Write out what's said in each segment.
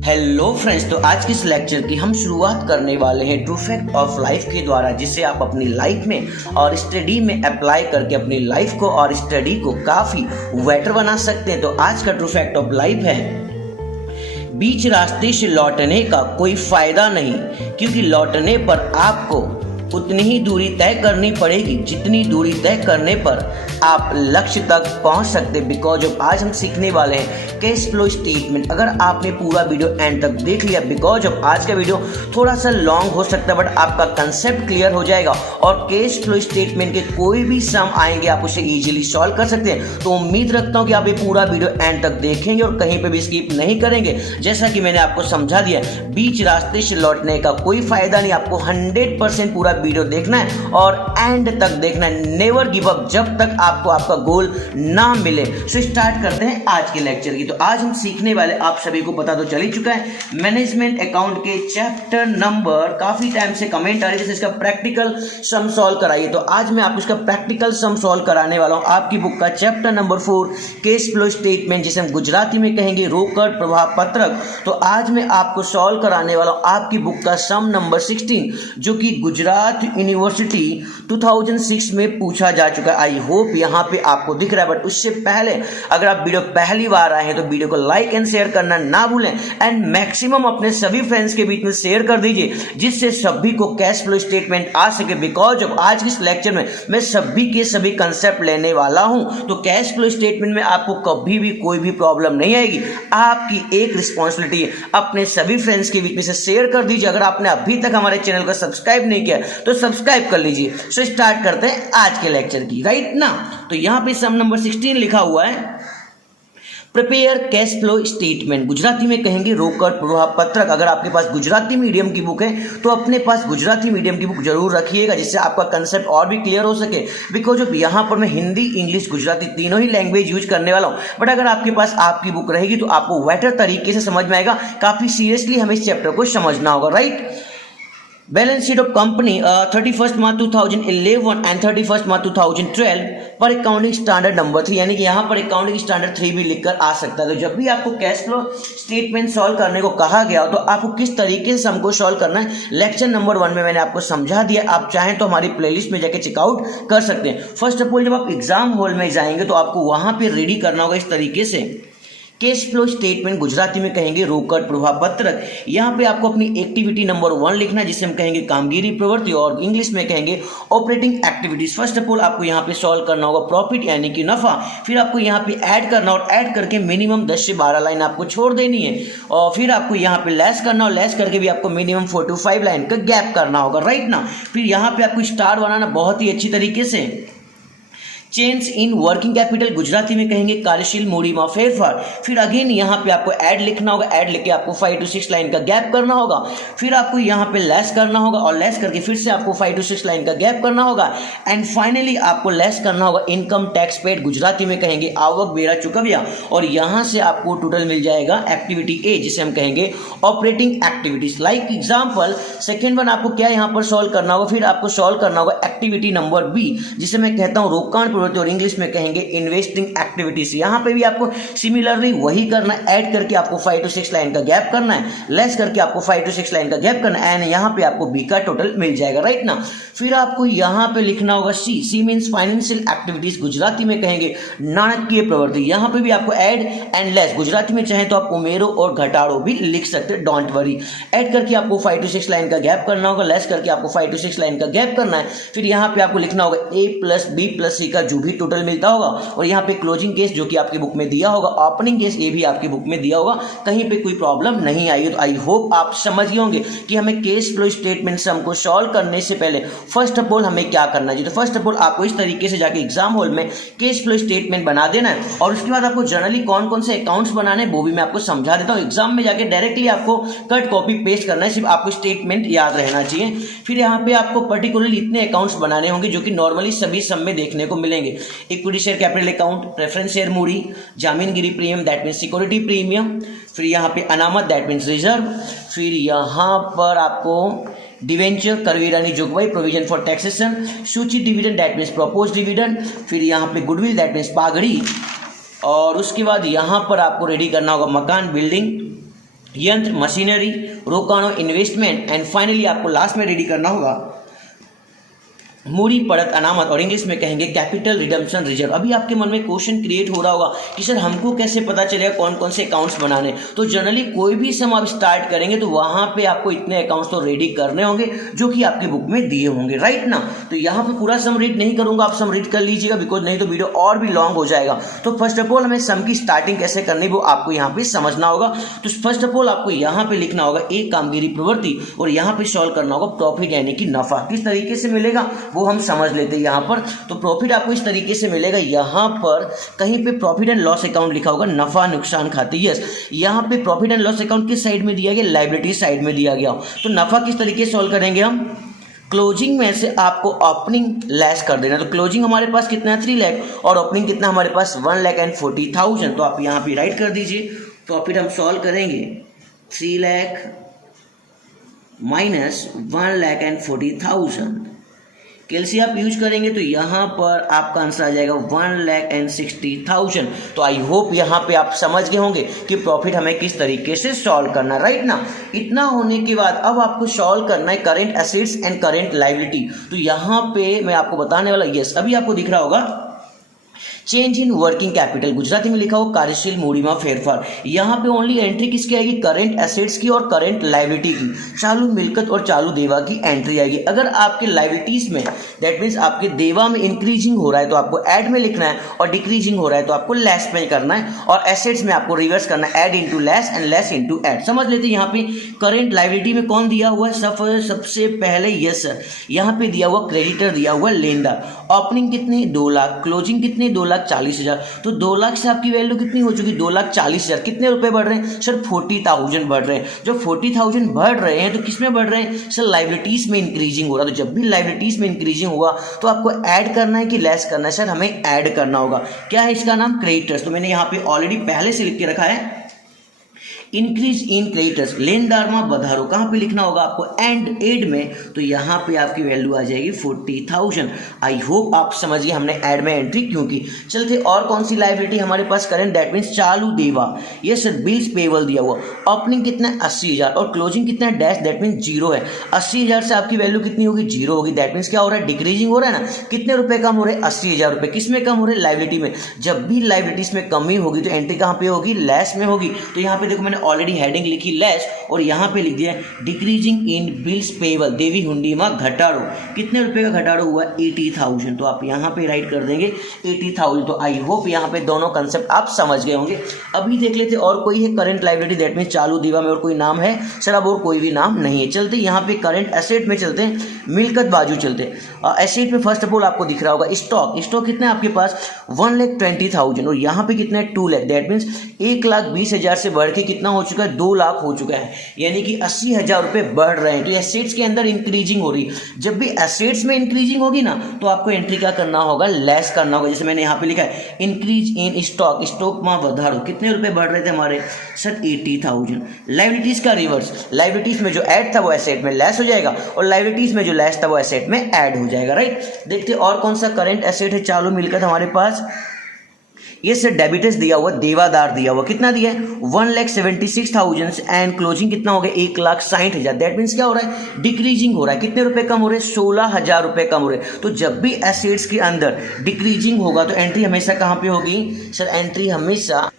Hello friends, तो आज के इस लेक्चर की हम शुरुआत करने वाले हैं ट्रू फैक्ट ऑफ लाइफ के द्वारा, जिसे आप अपनी लाइफ में और स्टडी में अप्लाई करके अपनी लाइफ को और स्टडी को काफ़ी बेटर बना सकते हैं। तो आज का ट्रू फैक्ट ऑफ लाइफ है, बीच रास्ते से लौटने का कोई फायदा नहीं, क्योंकि लौटने पर आपको उतनी ही दूरी तय करनी पड़ेगी जितनी दूरी तय करने पर आप लक्ष्य तक पहुंच सकते। बिकॉज ऑफ आज हम सीखने वाले हैं कैश फ्लो स्टेटमेंट। अगर आपने पूरा वीडियो एंड तक देख लिया, बिकॉज ऑफ आज का वीडियो थोड़ा सा लॉन्ग हो सकता है, बट आपका कंसेप्ट क्लियर हो जाएगा और कैश फ्लो स्टेटमेंट के कोई भी सम आएंगे आप उसे इजीली सॉल्व कर सकते हैं। तो उम्मीद रखता हूं कि आप ये पूरा वीडियो एंड तक देखेंगे और कहीं पे भी स्किप नहीं करेंगे। जैसा कि मैंने आपको समझा दिया, बीच रास्ते से लौटने का कोई फायदा नहीं, आपको 100% पूरा वीडियो देखना है और एंड तक देखना है। नेवर गिव अप जब तक आपको आपका गोल ना मिले। सो स्टार्ट करते हैं आज के लेक्चर की। तो आज हम सीखने वाले, आप सभी को पता तो चल ही चुका है, मैनेजमेंट अकाउंट के चैप्टर नंबर, काफी टाइम से कमेंट आ रही है इसका प्रैक्टिकल सम सॉल्व कराइए। तो आज मैं आपको इसका प्रैक्टिकल सम सॉल्व कराने वाला हूं आपकी बुक का chapter number 4 cash flow statement, जिसे हम गुजराती में कहेंगे रोकड़ प्रवाह पत्रक। तो आज मैं आपको सॉल्व कराने वाला हूं आपकी बुक का सम नंबर 16, जो कि गुजरात यूनिवर्सिटी 2006 में पूछा जा चुका है। आई होप यहाँ पे आपको दिख रहा है, बट उससे पहले अगर आप वीडियो पहली बार आए हैं तो वीडियो को लाइक एंड शेयर करना ना भूलें एंड मैक्सिमम अपने सभी फ्रेंड्स के बीच में शेयर कर दीजिए, जिससे सभी को कैश फ्लो स्टेटमेंट आ सके। बिकॉज ऑफ आज के इस लेक्चर में मैं सभी के सभी कंसेप्ट लेने वाला हूं, तो कैश फ्लो स्टेटमेंट में आपको कभी भी कोई भी प्रॉब्लम नहीं आएगी। आपकी एक रिस्पॉन्सिबिलिटी है, अपने सभी फ्रेंड्स के बीच में से शेयर कर दीजिए। अगर आपने अभी तक हमारे चैनल को सब्सक्राइब नहीं किया तो सब्सक्राइब कर लीजिए। सो स्टार्ट करते हैं आज के लेक्चर की, राइट ना। तो यहां पे सम नंबर 16 लिखा हुआ है, prepare cash flow statement, Gujarati में कहेंगे रोकड़ प्रवाह पत्रक। अगर आपके पास गुजराती मीडियम की बुक है तो अपने पास गुजराती मीडियम की बुक जरूर रखिएगा, जिससे आपका कंसेप्ट और भी क्लियर हो सके। बिकॉज ऑफ यहाँ पर मैं हिंदी, इंग्लिश, गुजराती तीनों ही लैंग्वेज यूज करने वाला हूँ, बट अगर आपके पास आपकी बुक रहेगी तो आपको बेटर तरीके से समझ में आएगा। काफी सीरियसली हमें इस चैप्टर को समझना होगा, right. Balance sheet of company 31 March 2011 and 31 मार्च 2012 पर अकाउंटिंग स्टैंडर्ड नंबर 3, यानी कि यहाँ पर अकाउंटिंग स्टैंडर्ड 3 भी लिखकर आ सकता है। तो जब भी आपको कैश फ्लो स्टेटमेंट सॉल्व करने को कहा गया हो तो आपको किस तरीके से हमको सॉल्व करना है, लेक्चर नंबर 1 में मैंने आपको समझा दिया। आप चाहें तो हमारी प्लेलिस्ट में जाके चेकआउट कर सकते हैं। फर्स्ट ऑफ ऑल, जब आप एग्जाम हॉल में जाएंगे तो आपको वहां पे रेडी करना होगा इस तरीके से, कैश फ्लो स्टेटमेंट, गुजराती में कहेंगे रोकड़ प्रवाह पत्रक। यहाँ पे आपको अपनी एक्टिविटी नंबर 1 लिखना है, जिसे हम कहेंगे कामगिरी प्रवृत्ति, और इंग्लिश में कहेंगे operating activities. First of all आपको यहाँ पे सॉल्व करना होगा प्रॉफिट यानी कि नफा, फिर आपको यहाँ पे ऐड करना और ऐड करके मिनिमम 10 से 12 लाइन आपको छोड़ देनी है, और फिर आपको यहाँ पे लेस करना और लेस करके भी आपको मिनिमम 4 to 5 लाइन का गैप करना होगा, राइट ना। फिर यहाँ पे आपको स्टार बनाना बहुत ही अच्छी तरीके से। Change in working capital, Gujarati में कहेंगे कार्यशील मूड़ी में फेरफार। फिर अगेन यहाँ पे आपको ऐड लिखना होगा, ऐड लिख के आपको 5 to 6 लाइन का गैप करना होगा। फिर आपको यहाँ पे लेस करना होगा और लेस करके फिर से आपको 5 to 6 लाइन का गैप करना होगा। एंड फाइनली आपको लेस करना होगा इनकम टैक्स पेड, गुजराती में कहेंगे आवक बेरा चुकविया, और यहाँ से आपको टोटल मिल जाएगा एक्टिविटी ए, जिसे हम कहेंगे operating activities. Like example, second one आपको क्या यहाँ पर सॉल्व करना होगा, फिर आपको सॉल्व करना होगा एक्टिविटी नंबर बी, जिसे मैं कहता हूँ रोकाण, और इंग्लिश में कहेंगे इन्वेस्टिंग एक्टिविटीज। यहां पे भी आपको सिमिलरली वही करना है, ऐड करके आपको 5 to 6 लाइन का गैप करना है, लेस करके आपको 5 to 6 लाइन का गैप करना है, एंड यहां पे आपको बी का टोटल मिल जाएगा, राइट ना। फिर आपको यहां पे लिखना होगा सी, सी मींस फाइनेंशियल एक्टिविटीज, गुजराती में कहेंगे नाणकीय प्रवृत्ति। यहां पे भी आपको ऐड एंड लेस, गुजराती में चाहे तो आप उमेरो और घटाड़ो भी लिख सकते हैं, डोंट वरी। ऐड करके आपको 5 to 6 लाइन का गैप करना होगा, लेस करके आपको 5 to 6 लाइन का गैप करना है। फिर यहां पे आपको लिखना होगा ए प्लस बी प्लस सी का जो भी टोटल मिलता होगा, और यहाँ पे क्लोजिंग केस जो कि आपकी बुक में दिया होगा, ओपनिंग केस ये भी आपकी बुक में दिया होगा, कहीं पे कोई प्रॉब्लम नहीं आई है। तो आई होप आप समझ गए होंगे कि हमें कैश फ्लो स्टेटमेंट सम को सॉल्व करने से पहले फर्स्ट ऑफ ऑल हमें क्या करना चाहिए। तो फर्स्ट ऑफ ऑल आपको इस तरीके से जाके एग्जाम हॉल में कैश फ्लो स्टेटमेंट बना देना है, और उसके बाद आपको जनरली कौन कौन से अकाउंट्स बनाने वो भी मैं आपको समझा देता हूँ। एग्जाम में जाके डायरेक्टली आपको कट कॉपी पेस्ट करना है, सिर्फ आपको स्टेटमेंट याद रहना चाहिए। फिर यहाँ पे आपको पर्टिकुलरली इतने अकाउंट्स बनाने होंगे जो कि नॉर्मली सभी सम में देखने को मिलेंगे। Equity share capital account, preference share मूड़ी, जामीनगिरी premium that means security premium, फिर यहाँ पे अनामत दैट मीन्स रिजर्व, फिर यहाँ पर आपको डिवेंचर करवेरानी जोगवाई प्रोविजन फॉर टैक्सेशन, सूचित dividend that means propose dividend, फिर यहाँ पे गुडविल दैट मीन्स पागड़ी, और उसके बाद यहाँ पर आपको रेडी करना होगा मकान बिल्डिंग, यंत्र, मशीनरी, रोकाणों, इन्वेस्टमेंट एंड फाइनली आपको लास्ट में रेडी करना होगा मूड़ी, पड़त, अनामत और इंग्लिश में कहेंगे कैपिटल रिडम्पशन रिजर्व। अभी आपके मन में क्वेश्चन क्रिएट हो रहा होगा कि सर हमको कैसे पता चलेगा कौन कौन से अकाउंट्स बनाने। तो जनरली कोई भी सम आप स्टार्ट करेंगे तो वहां पे आपको इतने अकाउंट्स तो रेडी करने होंगे जो कि आपकी बुक में दिए होंगे, राइट ना। तो यहाँ पे पूरा सम रीड नहीं करूंगा, आप सम रीड कर लीजिएगा बिकॉज नहीं तो वीडियो और भी लॉन्ग हो जाएगा। तो फर्स्ट ऑफ ऑल हमें सम की स्टार्टिंग कैसे करनी वो आपको यहाँ पे समझना होगा। तो फर्स्ट ऑफ ऑल आपको यहाँ पे लिखना होगा एक कामगिरी प्रवृत्ति और यहाँ पे सॉल्व करना होगा प्रॉफिट यानी कि नफा। किस तरीके से मिलेगा वो हम समझ लेते यहाँ पर। तो प्रॉफिट आपको इस तरीके से मिलेगा, यहाँ पर कहीं पे प्रॉफिट एंड लॉस अकाउंट लिखा होगा, नफा नुकसान खाते। यस, यहाँ पे प्रॉफिट एंड लॉस अकाउंट किस साइड में दिया गया, लायबिलिटी साइड में दिया गया। तो नफा किस तरीके से सॉल्व करेंगे हम, क्लोजिंग में से आपको ओपनिंग लेस कर देना। तो क्लोजिंग हमारे पास कितना है 3 लाख और ओपनिंग कितना हमारे पास 1,40,000। तो आप यहाँ पे राइट कर दीजिए। प्रॉफिट हम सॉल्व करेंगे 3 लाख माइनस 1,40,000। कैलसी आप यूज करेंगे तो यहाँ पर आपका आंसर आ जाएगा 1,60,000। तो आई होप यहाँ पे आप समझ गए होंगे कि प्रॉफिट हमें किस तरीके से सॉल्व करना है, राइट ना। इतना होने के बाद अब आपको सॉल्व करना है current assets and current liability. तो यहाँ पे मैं आपको बताने वाला, यस अभी आपको दिख रहा होगा change in working capital, Gujarati में लिखा हो कार्यशील मूડીમાં फेरफार। यहाँ पे ओनली एंट्री किसकी आएगी, करेंट एसेट्स की और करेंट लायबिलिटी की, चालू मिलकत और चालू देवा की एंट्री आएगी। अगर आपके लायबिलिटीज में दैट मीन्स आपके देवा में इंक्रीजिंग हो रहा है तो आपको ऐड में लिखना है और डिक्रीजिंग हो रहा है तो आपको लेस में करना है और एसेट्स में आपको रिवर्स करना है, add into less and less into add. समझ लेते हैं यहाँ पे करेंट लायबिलिटी में कौन दिया हुआ है, सबसे पहले यस सर यहाँ पे दिया हुआ क्रेडिटर दिया हुआ लेनदार। ओपनिंग कितनी 2 लाख, क्लोजिंग कितनी 2,40,000। तो 2 लाख से आपकी वैल्यू कितनी हो चुकी 2,40,000। कितने रुपए बढ़ रहे हैं सर 40,000 बढ़ रहे हैं। जो 40,000 बढ़ रहे हैं तो किस में बढ़ रहे हैं सर, लायबिलिटीज में इंक्रीजिंग हो रहा है। तो जब भी लायबिलिटीज में इंक्रीजिंग हुआ तो आपको ऐड करना है कि लेस करना है, सर हमें ऐड करना होगा। क्या है इसका नाम, क्रेडिटर्स। तो मैंने यहाँ पे ऑलरेडी पहले से लिख के रखा है इंक्रीज इन क्रेडिटर्स, लेनदार में बधारो कहाँ पे लिखना होगा आपको, एंड एड में। तो यहाँ पे आपकी वैल्यू आ जाएगी 40,000। आई होप आप समझिए हमने एड में एंट्री क्यों की। चलते और कौन सी लायबिलिटी हमारे पास करेंट, दैट मीन्स चालू देवा। ये सर बिल्स पेबल दिया हुआ। ओपनिंग कितना है 80,000 और क्लोजिंग कितना है डैश, दैट मीन्स 0 है। 80,000 से आपकी वैल्यू कितनी होगी 0 होगी। दैट मीन्स क्या हो रहा है, डिक्रीजिंग हो रहा है ना। कितने रुपए कम हो रहे हैं 80,000 रुपए। किस में कम हो रहे हैं, लायबिलिटी में। जब भी लायबिलिटीज में कमी होगी तो एंट्री कहाँ पे होगी, लेस में होगी। तो यहाँ पे देखो मैंने ऑलरेडी हेडिंग लिखी लेस और यहाँ पे लिख दिया डिक्रीजिंग इन बिल्स पेबल, देवी हुंडी में घटाड़ो। कितने रुपए का घटाड़ो हुआ 80,000। तो आप यहाँ पे राइट कर देंगे 80,000। तो आई होप यहाँ पे दोनों कंसेप्ट आप समझ गए होंगे। अभी देख लेते और कोई है करंट लायबिलिटी, दैट मीन चालू देवा में और कोई नाम है सर, अब और कोई भी नाम नहीं है। चलते यहाँ पे करंट एसेट में चलते हैं, मिलकत बाजू चलते हैं। एसेट में फर्स्ट ऑफ ऑल आपको दिख रहा होगा स्टॉक। स्टॉक कितना है आपके पास 1,20,000 और यहाँ पे कितना है 2 लाख, दैट मीन्स 1,20,000 से बढ़ के कितना हो चुका है 2 लाख हो चुका है, यानी कि 80,000 रुपए बढ़ रहे हैं। तो एसेट्स के अंदर इंक्रीजिंग हो रही है। जब भी एसेट्स में इंक्रीजिंग होगी ना तो आपको एंट्री क्या करना होगा, लेस करना होगा। जैसे मैंने यहाँ पे लिखा है इंक्रीज इन स्टॉक, स्टॉक में बढ़ारो। कितने रुपए बढ़ रहे थे हमारे सर 80,000। लायबिलिटीज का रिवर्स, लायबिलिटीज में जो ऐड था वो एसेट में लेस हो जाएगा और लायबिलिटीज में जो लेस था वो एसेट में ऐड हो जाएगा, राइट। देखते और कौन सा करंट एसेट है चालू मिलकत हमारे पास। ये सर डेबिटर्स दिया हुआ, देवादार दिया हुआ। कितना दिया है 1,76,000 एंड क्लोजिंग कितना हो गया 1,60,000। दैट मीन्स क्या हो रहा है, डिक्रीजिंग हो रहा है। कितने रुपए कम हो रहे हैं 16,000 रुपए कम हो रहे हैं। तो जब भी एसेट्स के अंदर डिक्रीजिंग होगा तो एंट्री हमेशा कहाँ पे होगी सर, एंट्री हमेशा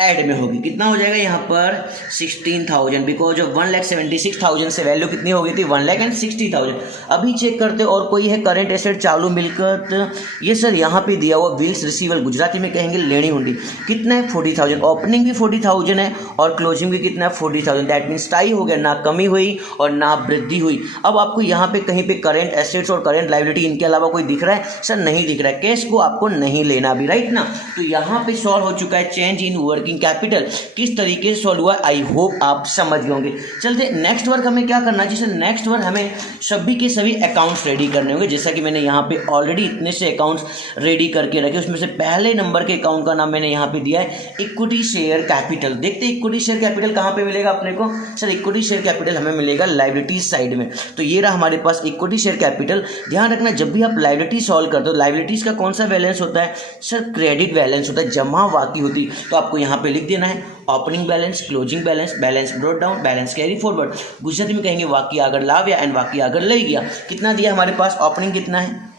ऐड में होगी। कितना हो जाएगा यहाँ पर 16,000 बिकॉज ऑफ 1,76,000 से वैल्यू कितनी हो गई थी 1,60,000। अभी चेक करते और कोई है करंट एसेट चालू मिलकत। ये सर यहाँ पे दिया हुआ बिल्स रिसीवल, गुजराती में कहेंगे लेनी हुंडी। कितना है 40,000। ओपनिंग भी 40,000 है और क्लोजिंग भी कितना है 40,000। दैट मीन्स टाई हो गया, ना कमी हुई और ना वृद्धि हुई। अब आपको यहाँ पे कहीं पे करंट एसेट्स और करंट लायबिलिटी इनके अलावा कोई दिख रहा है सर, नहीं दिख रहा है। कैश को आपको नहीं लेना अभी, राइट ना। तो यहाँ पे सॉल्व हो चुका है चेंज इन वर्किंग कैपिटल। किस तरीके से सॉल्व हुआ आई होप आप समझ गए होंगे। चलते नेक्स्ट वर्क हमें क्या करना है, जैसे नेक्स्ट वर्क हमें सभी के सभी अकाउंट्स रेडी करने होंगे। जैसा कि मैंने यहाँ पे ऑलरेडी इतने से अकाउंट्स रेडी करके रखे, उसमें से पहले नंबर के अकाउंट का नाम मैंने यहाँ पे दिया है इक्विटी शेयर कैपिटल। देखते इक्विटी शेयर कैपिटल कहाँ पे मिलेगा अपने को सर, इक्विटी शेयर कैपिटल हमें मिलेगा लायबिलिटीज साइड में। तो ये रहा हमारे पास इक्विटी शेयर कैपिटल। ध्यान रखना जब भी आप लायबिलिटी सॉल्व करते हो, लायबिलिटीज का कौन सा बैलेंस होता है सर, क्रेडिट बैलेंस होता है, जमा बाकी होती। तो आपको यहाँ यहाँ पे लिख देना है opening balance, closing balance, balance brought down, balance carry forward. Gujarati में कहेंगे वाक्य आगर लाव्या एंड वाक्य आगर लई गया। कितना दिया हमारे पास, ओपनिंग कितना है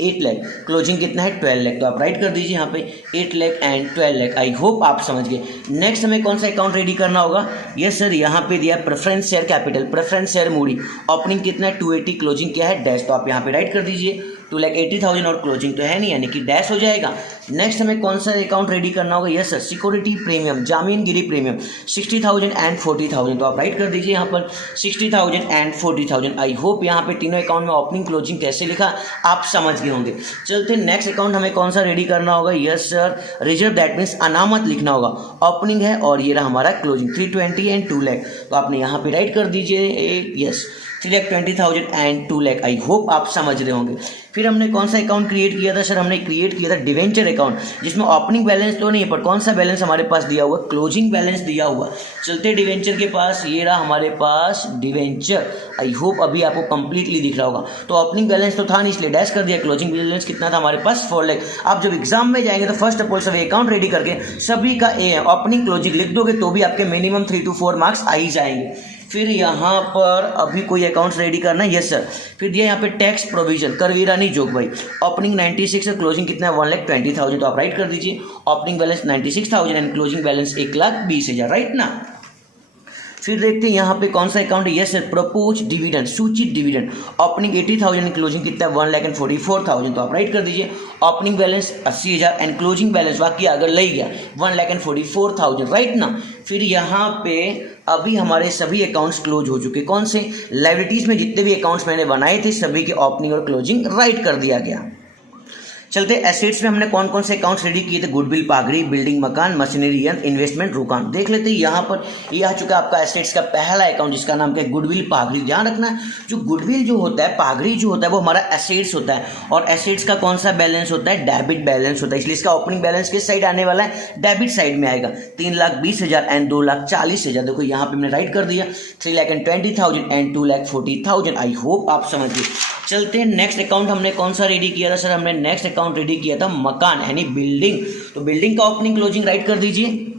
8 लाख, क्लोजिंग कितना है 12 लाख। तो आप राइट कर दीजिए यहाँ पे 8 lakh and 12 lakh. I hope आप समझ गए। नेक्स्ट हमें कौन सा अकाउंट रेडी करना होगा, यस सर यहाँ पे दिया preference share capital, preference share Moody. Opening कितना है 280, क्लोजिंग क्या है डैश। तो आप यहाँ पे राइट कर दीजिए 2,80,000 और क्लोजिंग तो है नहीं यानी कि डैश हो जाएगा। नेक्स्ट हमें कौन सा अकाउंट रेडी करना होगा, यस सर सिक्योरिटी प्रीमियम, जामीनगिरी प्रीमियम 60,000 एंड 40,000। तो आप राइट कर दीजिए यहाँ पर 60,000 एंड 40,000। आई होप यहाँ पे तीनों अकाउंट में ओपनिंग क्लोजिंग कैसे लिखा आप समझ गए होंगे। चलते नेक्स्ट अकाउंट हमें कौन सा रेडी करना होगा, yes sir reserve, that means अनामत लिखना होगा। ओपनिंग है और ये रहा हमारा क्लोजिंग 320 एंड 2 लाख। तो आपने यहाँ पे राइट कर दीजिए yes 3,20,000 and 2 lakh. I hope आप समझ रहे होंगे। फिर हमने कौन सा अकाउंट क्रिएट किया था सर, हमने क्रिएट किया था डिवेंचर अकाउंट, जिसमें ओपनिंग बैलेंस तो नहीं है पर कौन सा बैलेंस हमारे पास दिया हुआ, क्लोजिंग बैलेंस दिया हुआ। चलते डिवेंचर के पास, ये रहा हमारे पास डिवेंचर। आई होप अभी आपको कंप्लीटली दिख रहा होगा। तो ओपनिंग बैलेंस तो था नहीं इसलिए डैश कर दिया, क्लोजिंग बैलेंस कितना था हमारे पास 4 लाख। आप जब एग्जाम में जाएंगे तो फर्स्ट ऑफ ऑल सभी अकाउंट रेडी करके सभी का ए है ओपनिंग क्लोजिंग लिख दोगे तो भी आपके मिनिमम 3 to 4 मार्क्स आ ही जाएंगे। फिर यहाँ पर अभी कोई अकाउंट्स रेडी करना है, यस सर। फिर दिया यहाँ पे टैक्स प्रोविजन करवीरा नहीं जोग भाई, ओपनिंग 96 और क्लोजिंग कितना है 1,20,000। तो आप राइट कर दीजिए opening balance 96,000 and closing balance 1,20,000, right ना। फिर देखते हैं यहाँ पे कौन सा अकाउंट है, यस सर प्रपोज डिविडेंड, सूचित डिविडेंड। ओपनिंग 80,000 एंड क्लोजिंग कितना है 1,44,000। तो आप राइट कर दीजिए opening balance 80,000 and closing balance वाकई अगर ले गया 1,44,000, राइट ना। फिर यहाँ पे अभी हमारे सभी अकाउंट्स क्लोज हो चुके, कौन से लायबिलिटीज में जितने भी अकाउंट्स मैंने बनाए थे सभी के ओपनिंग और क्लोजिंग राइट कर दिया गया। चलते एसेट्स में हमने कौन कौन से अकाउंट्स रेडी किए थे, गुडविल पागड़ी, बिल्डिंग मकान, मशीनरी यंत्र, इन्वेस्टमेंट रुकान। देख लेते हैं यहाँ पर ये आ चुका है आपका एसेट्स का पहला अकाउंट जिसका नाम क्या है गुडविल पागड़ी। ध्यान रखना है जो गुडविल जो होता है पागड़ी जो होता है वो हमारा एसेट्स होता है और एसेट्स का कौन सा बैलेंस होता है डेबिट बैलेंस होता है, इसलिए इसका ओपनिंग बैलेंस किस साइड आने वाला है डेबिट साइड में आएगा 3,20,000 एंड 2,40,000। देखो यहाँ पे हमने राइट कर दिया 3,20,000 एंड 2,40,000। आई होप आप समझ गए। चलते हैं नेक्स्ट अकाउंट हमने कौन सा रेडी किया था सर, हमने नेक्स्ट अकाउंट रेडी किया था मकान यानी बिल्डिंग। तो बिल्डिंग का ओपनिंग क्लोजिंग राइट कर दीजिए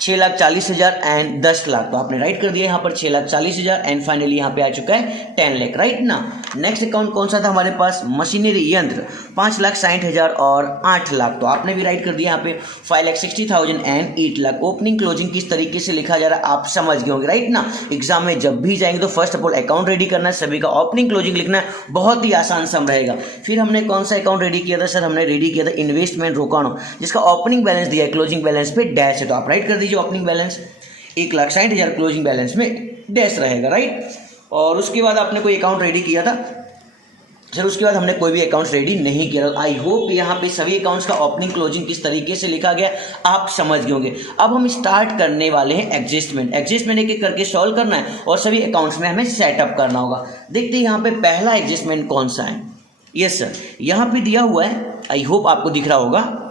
6,40,000 एंड 10 लाख। तो आपने राइट कर दिया यहाँ पर 6,40,000 एंड फाइनली यहाँ पे आ चुका है 10 लाख, राइट ना। नेक्स्ट अकाउंट कौन सा था हमारे पास, मशीनरी यंत्र 5,60,000 और 8 लाख। तो आपने भी राइट कर दिया यहाँ पे 5,60,000 एंड 8 लाख। ओपनिंग क्लोजिंग किस तरीके से लिखा जा रहा है आप समझ गए होंगे, राइट ना। एग्जाम में जब भी जाएंगे तो first of all account ready करना है, सभी का ओपनिंग क्लोजिंग लिखना है, बहुत ही आसान सम रहेगा। फिर हमने कौन सा अकाउंट रेडी किया था सर, हमने रेडी किया था इन्वेस्टमेंट रोकानो जिसका ओपनिंग बैलेंस दिया है क्लोजिंग बैलेंस पे डैश है। तो आप राइट कर दीजिए ओपनिंग बैलेंस 1,60,000, क्लोजिंग बैलेंस में डैश रहेगा, राइट। और उसके बाद आपने कोई अकाउंट रेडी किया था सर, उसके बाद हमने कोई भी अकाउंट्स रेडी नहीं किया। आई होप यहाँ पे सभी अकाउंट्स का ओपनिंग क्लोजिंग किस तरीके से लिखा गया आप समझ गए होंगे। अब हम स्टार्ट करने वाले हैं एडजस्टमेंट एक एक करके सॉल्व करना है और सभी अकाउंट्स में हमें सेटअप करना होगा। देखते हैं यहाँ पे पहला एडजस्टमेंट कौन सा है, यस सर यहाँ पे दिया हुआ है, आई होप आपको दिख रहा होगा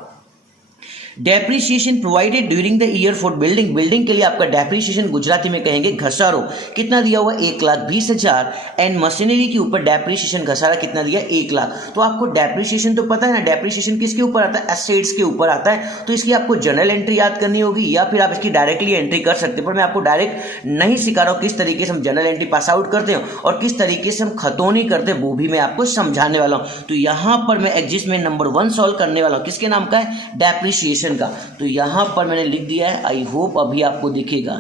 depreciation provided during the year for building. Building के लिए आपका डेप्रिसिएशन गुजराती में कहेंगे घसारो, कितना दिया हुआ 1,20,000 एंड मशीनरी के ऊपर डेप्रिसिएशन घसारा कितना दिया 1 लाख। तो आपको डेप्रिसिएशन तो पता है ना, डेप्रिसिएशन किसके ऊपर आता है एसेट्स के ऊपर आता है। तो इसकी आपको जनरल एंट्री याद करनी होगी या फिर आप इसकी डायरेक्टली एंट्री कर सकते हैं, पर मैं आपको डायरेक्ट नहीं सिखा रहा हूँ किस तरीके से हम जनरल एंट्री पास आउट करते हैं और किस तरीके से हम खतौनी करते हैं वो भी मैं आपको समझाने वाला हूँ। तो यहाँ पर मैं एडजस्टमेंट नंबर 1 सॉल्व करने वाला हूँ, किसके नाम का है डेप्रिसिएशन का। तो यहां पर मैंने लिख दिया है, आई होप अभी आपको दिखेगा,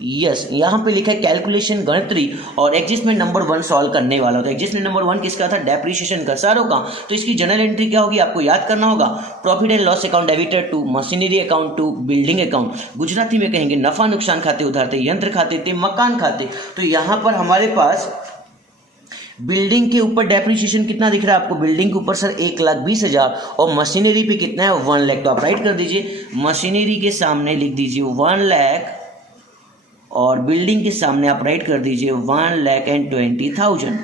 यस यहां पे लिखा है कैलकुलेशन गणतरी और एडजस्टमेंट नंबर 1 सॉल्व करने वाला। तो एडजस्टमेंट नंबर 1 किसका था डेप्रिसिएशन घसारों का। तो इसकी जनरल एंट्री क्या होगी आपको याद करना होगा, profit and loss account debited to machinery account to building account, Gujarati में कहेंगे नफा नुकसान खाते उधार थे, यंत्र खाते थे, मकान खाते। तो यहां पर हमारे पास बिल्डिंग के ऊपर डेप्रिसिएशन कितना दिख रहा है आपको, बिल्डिंग के ऊपर सर 1,20,000 और मशीनरी पे कितना है 1 लाख। तो आप राइट कर दीजिए मशीनरी के सामने लिख दीजिए 1 लाख और बिल्डिंग के सामने आप राइट कर दीजिए 1,20,000,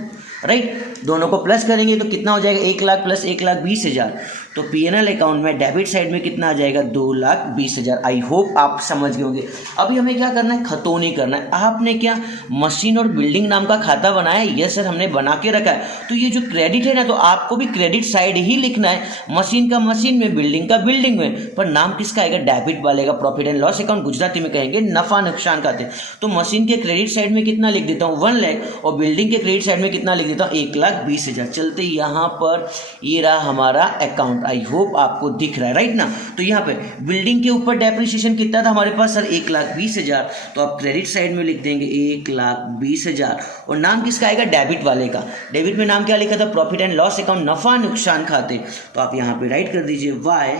राइट। दोनों को प्लस करेंगे तो कितना हो जाएगा 1 लाख प्लस 1,20,000। तो पीएनएल अकाउंट में डेबिट साइड में कितना आ जाएगा 2,20,000। आई होप आप समझ गए होंगे। अभी हमें क्या करना है, खतौनी करना है। आपने क्या मशीन और बिल्डिंग नाम का खाता बनाया है? यस सर, हमने बना के रखा है। तो ये जो क्रेडिट है ना, तो आपको भी क्रेडिट साइड ही लिखना है, मशीन का मशीन में, बिल्डिंग का बिल्डिंग में। पर नाम किसका आएगा? डेबिट वाले का। Profit and loss account Gujarati में कहेंगे नफा नुकसान खाते। तो मशीन के क्रेडिट साइड में कितना लिख देता हूँ 1 लाख, और बिल्डिंग के क्रेडिट साइड में कितना लिख देता हूँ 1,20,000। चलते यहाँ पर ये रहा हमारा अकाउंट। आई होप आपको दिख रहा है, राइट ना। तो यहाँ पे बिल्डिंग के ऊपर डेप्रिसिएशन कितना था हमारे पास सर? 1,20,000। तो आप क्रेडिट साइड में लिख देंगे 1,20,000, और नाम किसका आएगा? डेबिट वाले का। डेबिट में नाम क्या लिखा था? प्रॉफिट एंड लॉस अकाउंट नफा नुकसान खाते। तो आप यहाँ पे राइट कर दीजिए by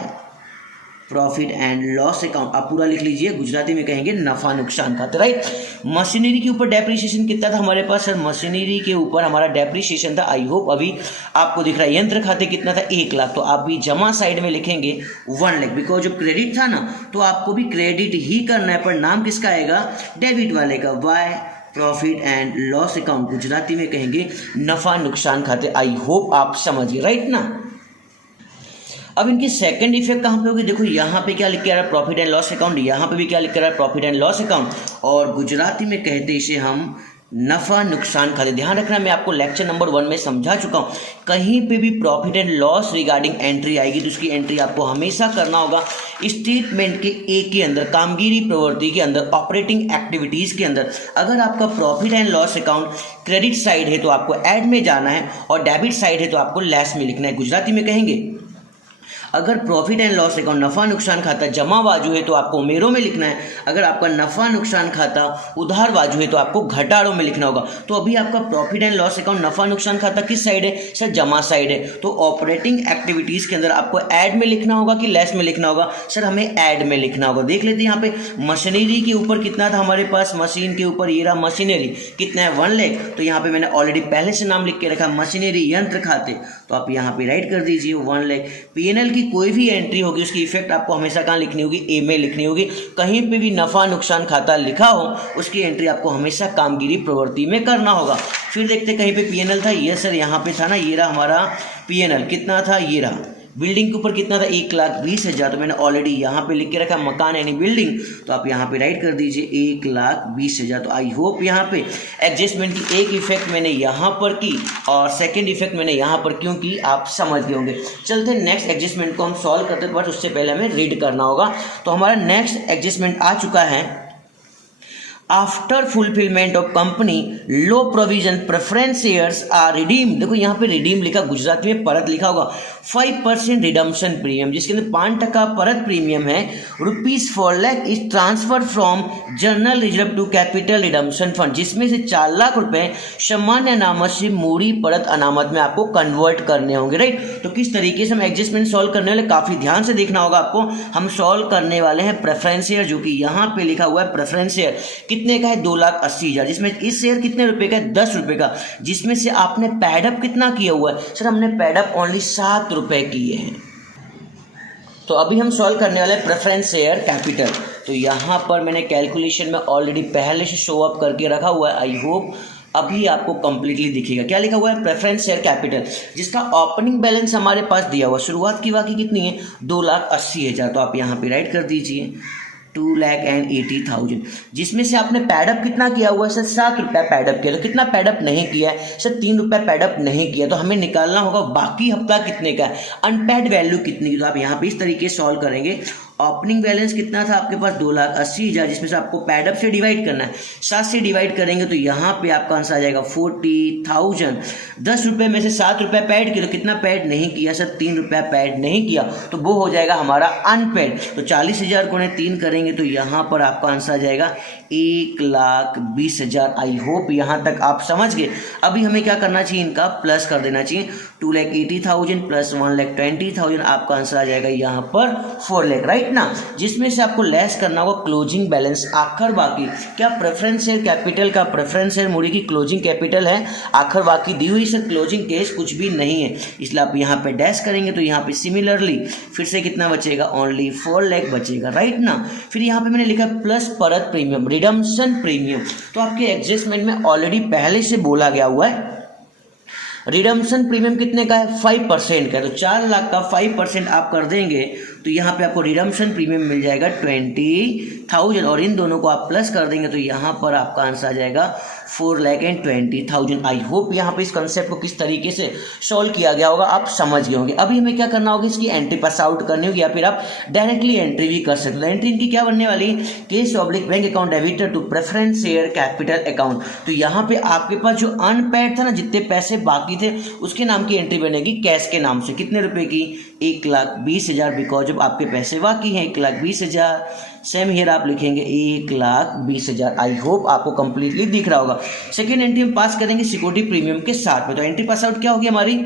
profit and loss account. आप पूरा लिख लीजिए, गुजराती में कहेंगे नफा नुकसान खाते, राइट। मशीनरी के ऊपर डेप्रिसिएशन कितना था हमारे पास सर? मशीनरी के ऊपर हमारा डेप्रिसिएशन था, आई होप अभी आपको दिख रहा है। यंत्र खाते कितना था? 1 लाख। तो आप भी जमा साइड में लिखेंगे 1 लाख, बिकॉज जो क्रेडिट था ना, तो आपको भी क्रेडिट ही करना है, पर नाम किसका आएगा? डेबिट वाले का। By profit and loss account, Gujarati में कहेंगे नफा नुकसान खाते। आई होप आप समझिए, राइट ना। अब इनकी सेकंड इफेक्ट कहाँ पे होगी? देखो यहाँ पे क्या लिख के आ रहा है? Profit and loss account. यहाँ पे भी क्या लिख के आ रहा है? प्रॉफिट एंड लॉस अकाउंट, और गुजराती में कहते इसे हम नफा नुकसान खाते। ध्यान रखना, मैं आपको लेक्चर नंबर 1 में समझा चुका हूँ। कहीं पे भी profit and loss regarding entry आएगी तो उसकी एंट्री आपको हमेशा करना होगा स्टेटमेंट के ए के अंदर, कामगिरी प्रवृत्ति के अंदर, ऑपरेटिंग एक्टिविटीज के अंदर। अगर आपका profit and loss account credit side है तो आपको ऐड में जाना है, और डेबिट साइड है तो आपको लेस में लिखना है। गुजराती में कहेंगे अगर प्रॉफिट एंड लॉस अकाउंट नफा नुकसान खाता जमा बाजू है तो आपको मेरो में लिखना है। अगर आपका नफा नुकसान खाता उधार बाजू है तो आपको घटाड़ों में लिखना होगा। तो अभी आपका प्रॉफिट एंड लॉस अकाउंट नफा नुकसान खाता किस साइड है सर? जमा साइड है। तो ऑपरेटिंग एक्टिविटीज के अंदर आपको ऐड में लिखना होगा कि लेस में लिखना होगा? सर हमें ऐड में लिखना होगा। देख लेते हैं यहाँ पे मशीनरी के ऊपर कितना था हमारे पास? मशीन के ऊपर ये रहा मशीनरी, कितना है 1 लाख। तो यहाँ पे मैंने ऑलरेडी पहले से नाम लिख के रखा मशीनरी यंत्र खाते। तो आप यहाँ पे राइट कर दीजिए 1 लाख। पीएनएल कोई भी एंट्री होगी उसकी इफेक्ट आपको हमेशा कहाँ लिखनी होगी? ए में लिखनी होगी। कहीं पे भी नफा नुकसान खाता लिखा हो उसकी एंट्री आपको हमेशा कामगिरी प्रवृत्ति में करना होगा। फिर देखते कहीं पे पीएनएल था? ये सर यहाँ पे था ना, ये रहा हमारा पीएनएल। कितना था? ये रहा। बिल्डिंग के ऊपर कितना था? 1,20,000। तो मैंने ऑलरेडी यहाँ पे लिख के रखा मकान यानी बिल्डिंग। तो आप यहाँ पे राइट कर दीजिए 1,20,000। तो आई होप यहाँ पे एडजस्टमेंट की एक इफेक्ट मैंने यहाँ पर की और सेकंड इफेक्ट मैंने यहाँ पर क्यों की आप समझ गए होंगे। चलते नेक्स्ट एडजस्टमेंट को हम सॉल्व करते हैं, बट उससे पहले हमें रीड करना होगा। तो हमारा नेक्स्ट एडजस्टमेंट आ चुका है। After fulfilment of company law provision preference shares are redeem. देखो यहाँ पे रिडीम लिखा, गुजराती में परत लिखा होगा। 5% रिडम्पशन प्रीमियम, जिसके अंदर 5% परत प्रीमियम है। ₹4 lakh is transfer from general reserve to capital redemption fund, जिसमें से 4 लाख रुपए सामान्य अनामत से मूड़ी परत अनामत में आपको कन्वर्ट करने होंगे, राइट। तो किस तरीके से हम एडजस्टमेंट सॉल्व करने वाले, काफी ध्यान से देखना होगा आपको। हम सॉल्व करने वाले हैं प्रेफरेंस शेयर, जो कि यहाँ पे लिखा हुआ है प्रेफरेंस शेयर कितने का है? 2,80,000। जिसमें इस शेयर कितने रुपए का है? 10 रुपए का। जिसमें से आपने पैडअप कितना किया हुआ है? सर हमने पैडअप ओनली 7 रुपए किए हैं। तो अभी हम सॉल्व करने वाले हैं प्रेफरेंस शेयर कैपिटल। तो यहाँ पर मैंने कैलकुलेशन में ऑलरेडी पहले से शो अप करके रखा हुआ है। आई होप अभी आपको कंप्लीटली दिखेगा। क्या लिखा हुआ है? प्रेफरेंस शेयर कैपिटल, जिसका ओपनिंग बैलेंस हमारे पास दिया हुआ। शुरुआत की बाकी कितनी है? 2,80,000। तो आप यहाँ पे राइट कर दीजिए 2,80,000। जिसमें से आपने पैडअप कितना किया हुआ है? सर 7 रुपया पैडअप किया। तो कितना पैडअप नहीं किया है? सर 3 रुपया पैडअप नहीं किया। तो हमें निकालना होगा बाकी हफ्ता कितने का है, अनपेड वैल्यू कितनी की। तो आप यहाँ पे इस तरीके से सॉल्व करेंगे। ओपनिंग बैलेंस कितना था आपके पास? 2,80,000, जिसमें से आपको पैडअप से डिवाइड करना है। 7 से डिवाइड करेंगे तो यहाँ पे आपका आंसर आ जाएगा 40,000। 10 रुपये में से 7 रुपया पैड किया, तो कितना पैड नहीं किया? सर 3 रुपया पैड नहीं किया। तो वो हो जाएगा हमारा अनपेड। तो 40,000 को 3 करेंगे तो यहाँ पर आपका आंसर आ जाएगा 1,20,000। आई होप यहाँ तक आप समझ गए। अभी हमें क्या करना चाहिए? इनका प्लस कर देना चाहिए। 2,80,000 प्लस 1,20,000, आपका आंसर आ जाएगा यहाँ पर 4 लाख, राइट ना। जिसमें से आपको लेस करना होगा क्लोजिंग बैलेंस, आखिर बाकी। क्या प्रेफरेंस शेयर कैपिटल का प्रेफरेंस शेयर मूड़ी की क्लोजिंग कैपिटल है, आखिर बाकी दी हुई। सर क्लोजिंग केस कुछ भी नहीं है, इसलिए आप यहाँ पे डैश करेंगे तो यहाँ पे सिमिलरली फिर से कितना बचेगा? ओनली 4 लाख बचेगा, राइट ना। फिर यहाँ पे मैंने लिखा प्लस परत प्रीमियम, रिडम्पशन प्रीमियम। तो आपके एडजस्टमेंट में ऑलरेडी पहले से बोला गया हुआ है रिडम्पशन प्रीमियम कितने का है, 5% का है। तो 4 लाख का 5% आप कर देंगे तो यहाँ पे आपको रिडम्पशन प्रीमियम मिल जाएगा 20,000 और इन दोनों को आप प्लस कर देंगे तो यहाँ पर आपका आंसर आ जाएगा 4,20,000। आई होप यहाँ पे इस कंसेप्ट को किस तरीके से सॉल्व किया गया होगा आप समझ गए होंगे। अभी हमें क्या करना होगा, इसकी एंट्री पास आउट करनी होगी या फिर आप डायरेक्टली एंट्री भी कर सकते हो। एंट्री इनकी क्या बनने वाली, cash oblique bank account debtor to preference share capital account. तो यहाँ पे आपके पास जो अनपेड था ना, जितने पैसे बाकी थे उसके नाम की एंट्री बनेगी कैश के नाम से। कितने रुपए की, 1,20,000 बिकॉज जब आपके पैसे बाकी हैं 1,20,000। सेम हियर आप लिखेंगे 1,20,000। आई होप आपको कंप्लीटली दिख रहा होगा। सेकेंड एंट्री हम पास करेंगे सिक्योरिटी प्रीमियम के साथ में। तो एंट्री पास आउट क्या होगी हमारी,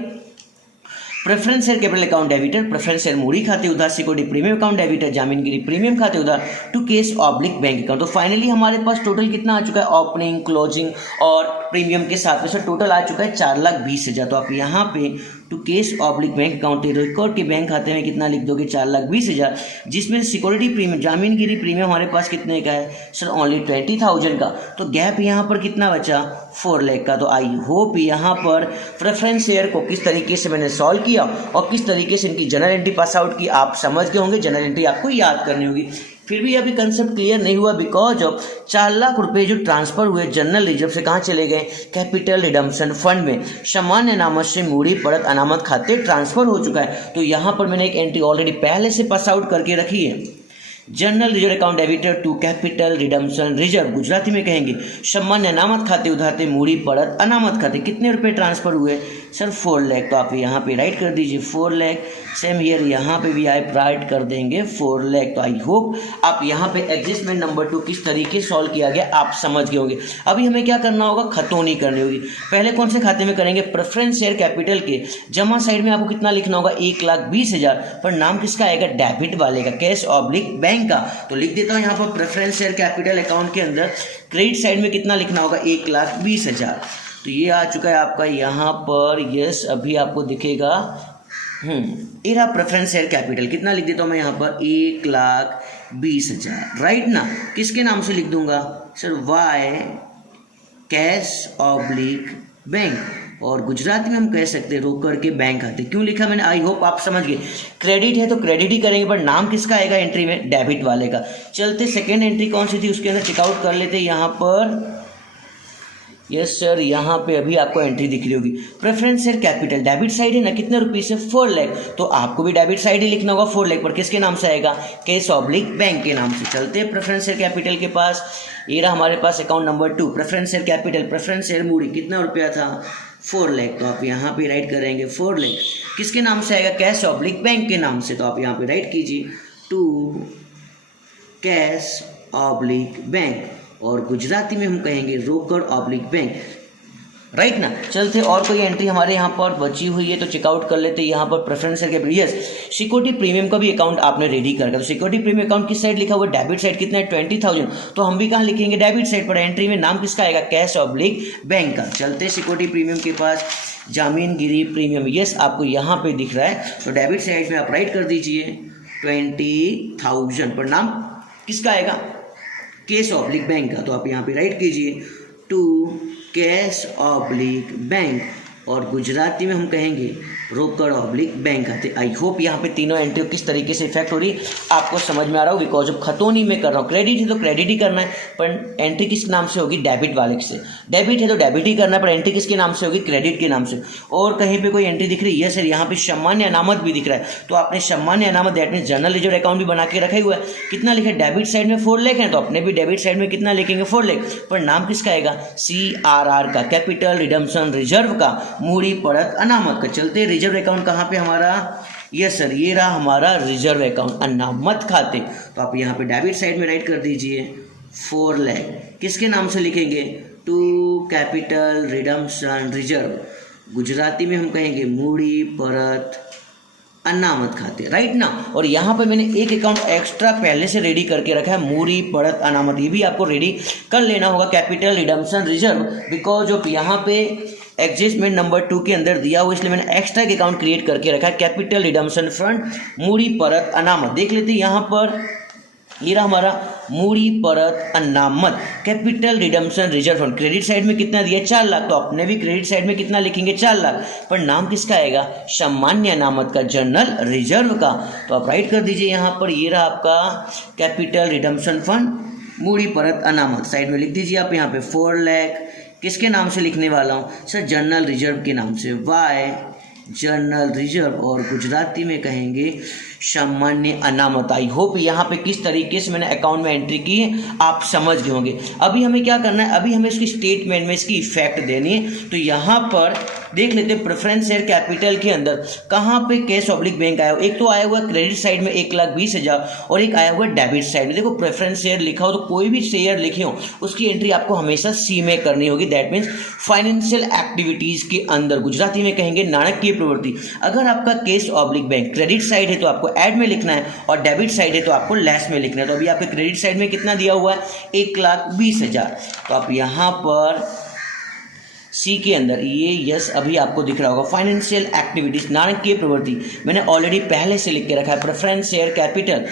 preference share capital account debtor, preference share मूड़ी खाते उधार, सिक्योरिटी प्रीमियम अकाउंट डेबिटर, जामीनगिरी प्रीमियम खाते उधार to cash oblique bank account. तो फाइनली हमारे पास टोटल कितना आ चुका है, ओपनिंग क्लोजिंग और प्रीमियम के साथ में सर टोटल आ चुका है 4,20,000। तो आप यहाँ पे to cash oblique bank account record के बैंक खाते में कितना लिख दोगे, 4,20,000, जिसमें सिक्योरिटी प्रीमियम जामीनगिरी प्रीमियम हमारे पास कितने का है सर, ओनली 20,000 का। तो गैप यहाँ पर कितना बचा, 4 लाख का। तो आई होप यहाँ पर प्रेफरेंस शेयर को किस तरीके से मैंने सॉल्व किया और किस तरीके से इनकी जनरल एंट्री पास आउट की आप समझ गए होंगे। जनरल एंट्री आपको याद करनी होगी। फिर भी अभी कंसेप्ट क्लियर नहीं हुआ बिकॉज ऑफ 4 लाख रुपए जो ट्रांसफर हुए जनरल रिजर्व से कहाँ चले गए, कैपिटल रिडम्पशन फंड में। सामान्य अनामत से मूड़ी पड़त अनामत खाते ट्रांसफर हो चुका है। तो यहाँ पर मैंने एक एंट्री ऑलरेडी पहले से पास आउट करके रखी है, general reserve account debtor to capital redemption reserve, Gujarati में कहेंगे सामान्य अनामत खाते उधारते मूड़ी पड़त अनामत खाते। कितने रुपए ट्रांसफर हुए सर, 4 लाख। तो आप यहाँ पे राइट कर दीजिए 4 लाख। सेम हियर यहाँ पे भी आप राइट कर देंगे 4 लाख। तो आई होप आप यहाँ पे एडजस्टमेंट नंबर 2 किस तरीके से सॉल्व किया गया आप समझ गए होंगे। अभी हमें क्या करना होगा, खतौनी करनी होगी। पहले कौन से खाते में करेंगे, प्रेफरेंस शेयर कैपिटल के जमा साइड में आपको कितना लिखना होगा, 1,20,000, पर नाम किसका आएगा, डेबिट वाले का, कैश ऑब्लिक बैंक का। तो लिख देता हूँ यहाँ पर प्रेफरेंस शेयर कैपिटल अकाउंट के अंदर क्रेडिट साइड में कितना लिखना होगा, 1,20,000। तो ये आ चुका है आपका यहाँ पर, यस अभी आपको दिखेगा। ये रहा प्रेफरेंस शेयर कैपिटल, कितना लिख देता हूँ मैं यहाँ पर, 1,20,000, राइट ना। किसके नाम से लिख दूंगा sir, by cash oblique bank, और गुजराती में हम कह सकते हैं रोकड़ के बैंक खाते। क्यों लिखा मैंने, आई होप आप समझ गए। क्रेडिट है तो क्रेडिट ही करेंगे, पर नाम किसका आएगा एंट्री में, डेबिट वाले का। चलते सेकेंड एंट्री कौन सी थी उसके अंदर चेकआउट कर लेते यहाँ पर। यस सर, यहाँ पे अभी आपको एंट्री दिख रही होगी, preference share capital debit side है ना, कितने रुपीस से, 4 लाख। तो आपको भी डेबिट साइड ही लिखना होगा 4 लाख, पर किसके नाम से आएगा, केस ऑब्लिक बैंक के नाम से। चलते हैं प्रेफरेंस शेयर कैपिटल के पास। ये रहा हमारे पास account number 2, preference share capital, preference share मूड़ी, कितना रुपया था, 4 लाख। तो आप यहाँ पे राइट करेंगे 4 लाख, किसके नाम से आएगा, कैश ऑब्लिक बैंक के नाम से। तो आप यहाँ पे राइट कीजिए टू कैश ऑब्लिक बैंक, और गुजराती में हम कहेंगे रोकड़ ऑब्लिक बैंक, राइट ना। चलते और कोई एंट्री हमारे यहाँ पर बची हुई है तो चेकआउट कर लेते हैं। यहाँ पर preference share capital, yes security premium का भी अकाउंट आपने रेडी कर रखा। तो सिक्योरिटी प्रीमियम अकाउंट किस साइड लिखा हुआ है, डेबिट साइड, कितना है, 20,000। तो हम भी कहाँ लिखेंगे, डेबिट साइड पर। एंट्री में नाम किसका आएगा, कैश ऑब्लिक बैंक का। चलते सिक्योरिटी प्रीमियम के पास, जामीनगिरी प्रीमियम, यस आपको यहाँ पे दिख रहा है। तो डेबिट साइड में आप राइट कर दीजिए 20,000, पर नाम किसका आएगा, केस ऑब्लिक बैंक का। तो आप यहाँ पे राइट कीजिए टू कैश ऑब्लिक बैंक, और गुजराती में हम कहेंगे रोकड़ ऑब्लिक बैंक खाते। आई होप यहाँ पे तीनों एंट्री किस तरीके से इफेक्ट हो रही आपको समझ में आ रहा हो, बिकॉज ऑफ खतौनी में कर रहा हूँ। क्रेडिट है तो क्रेडिट ही करना है, पर एंट्री किस नाम से होगी, डेबिट वाले से। डेबिट है तो डेबिट ही करना है, पर एंट्री किसके नाम से होगी, क्रेडिट के नाम से। और कहीं पे कोई एंट्री दिख रही है सर, यहाँ पे सामान्य अनामत भी दिख रहा है। तो आपने सामान्य अनामत that mean general reserve account भी बना के रखा हुआ है। कितना लिखे, डेबिट साइड में 4 लाख है, तो अपने भी डेबिट साइड में कितना लिखेंगे, 4 लाख, पर नाम किसका आएगा, CRR का, कैपिटल रिडम्पशन रिजर्व का, मूड़ी पड़त अनामत का। चलते रिजर्व अकाउंट कहाँ पे हमारा, यस सर ये रहा हमारा रिजर्व अकाउंट अनामत खाते। तो आप यहाँ पे डेबिट साइड में राइट कर दीजिए 4 लाख, किसके नाम से लिखेंगे, to capital redemption reserve, Gujarati में हम कहेंगे मूड़ी परत अनामत खाते, राइट ना। और यहाँ पे मैंने एक अकाउंट एक्स्ट्रा पहले से रेडी करके रखा है, मूड़ी पड़त अनामत, ये भी आपको रेडी कर लेना होगा, capital redemption reserve, because of यहाँ पे एडजस्टमेंट नंबर 2 के अंदर दिया हुआ, इसलिए मैंने एक्स्ट्रा एक अकाउंट क्रिएट करके रखा है, कैपिटल रिडम्पशन फंड मूड़ी परत अनामत। देख लेते हैं यहाँ पर, ये रहा हमारा मूड़ी परत अनामत capital redemption reserve fund. Credit side में कितना दिया 4 लाख, तो अपने भी क्रेडिट साइड में कितना लिखेंगे 4 लाख, पर नाम किसका आएगा सामान्य अनामत का, जनरल रिजर्व का। तो आप राइट कर दीजिए यहाँ पर, ये रहा आपका कैपिटल रिडम्पशन फंड मूड़ी परत अनामत। साइड में लिख दीजिए आप यहाँ पे 4 लाख किसके नाम से लिखने वाला हूँ सर, जनरल रिजर्व के नाम से, वाई जनरल रिजर्व, और गुजराती में कहेंगे सामान्य अनामत। आई होप यहाँ पे किस तरीके से मैंने अकाउंट में एंट्री की है आप समझ गए होंगे। अभी हमें क्या करना है, अभी हमें इसकी स्टेटमेंट में इसकी इफेक्ट देनी है। तो यहाँ पर देख लेते हैं प्रेफरेंस शेयर कैपिटल के अंदर कहाँ पे कैश ऑब्लिक बैंक आया हो। एक तो आया हुआ क्रेडिट साइड में 1,20,000 और एक आया हुआ डेबिट साइड में। देखो प्रेफरेंस शेयर लिखा हो तो कोई भी शेयर लिखे हो उसकी एंट्री आपको हमेशा सी में करनी होगी, दैट मीन्स फाइनेंशियल एक्टिविटीज के अंदर, गुजराती में कहेंगे नाणकीय प्रवृत्ति। अगर आपका cash oblique bank credit side है तो आपको ऐड में लिखना है और डेबिट साइड है तो आपको लेस में लिखना है। तो अभी आपके क्रेडिट साइड में कितना दिया हुआ है 1,20,000, तो आप यहाँ पर सी के अंदर ये यस अभी आपको दिख रहा होगा फाइनेंशियल एक्टिविटीज नाणकीय प्रवृत्ति, मैंने ऑलरेडी पहले से लिख के रखा है। Preference share capital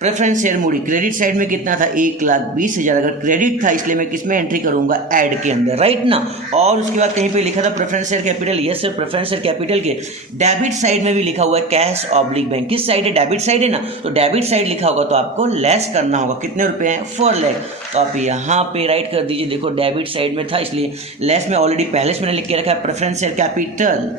preference share Moody credit side में कितना था 1,20,000, अगर क्रेडिट था इसलिए मैं किसमें एंट्री करूंगा ऐड के अंदर, राइट ना। और उसके बाद कहीं पे लिखा था preference share capital, yes sir preference share capital के डेबिट साइड में भी लिखा हुआ है कैश ऑब्लिक बैंक, किस साइड है डेबिट साइड है ना, तो डेबिट साइड लिखा होगा तो आपको लेस करना होगा। कितने रुपए हैं 4 लाख, तो आप यहाँ पे राइट कर दीजिए। देखो डेबिट साइड में था इसलिए लेस में ऑलरेडी पहले से मैंने लिख के रखा है। प्रेफरेंस शेयर कैपिटल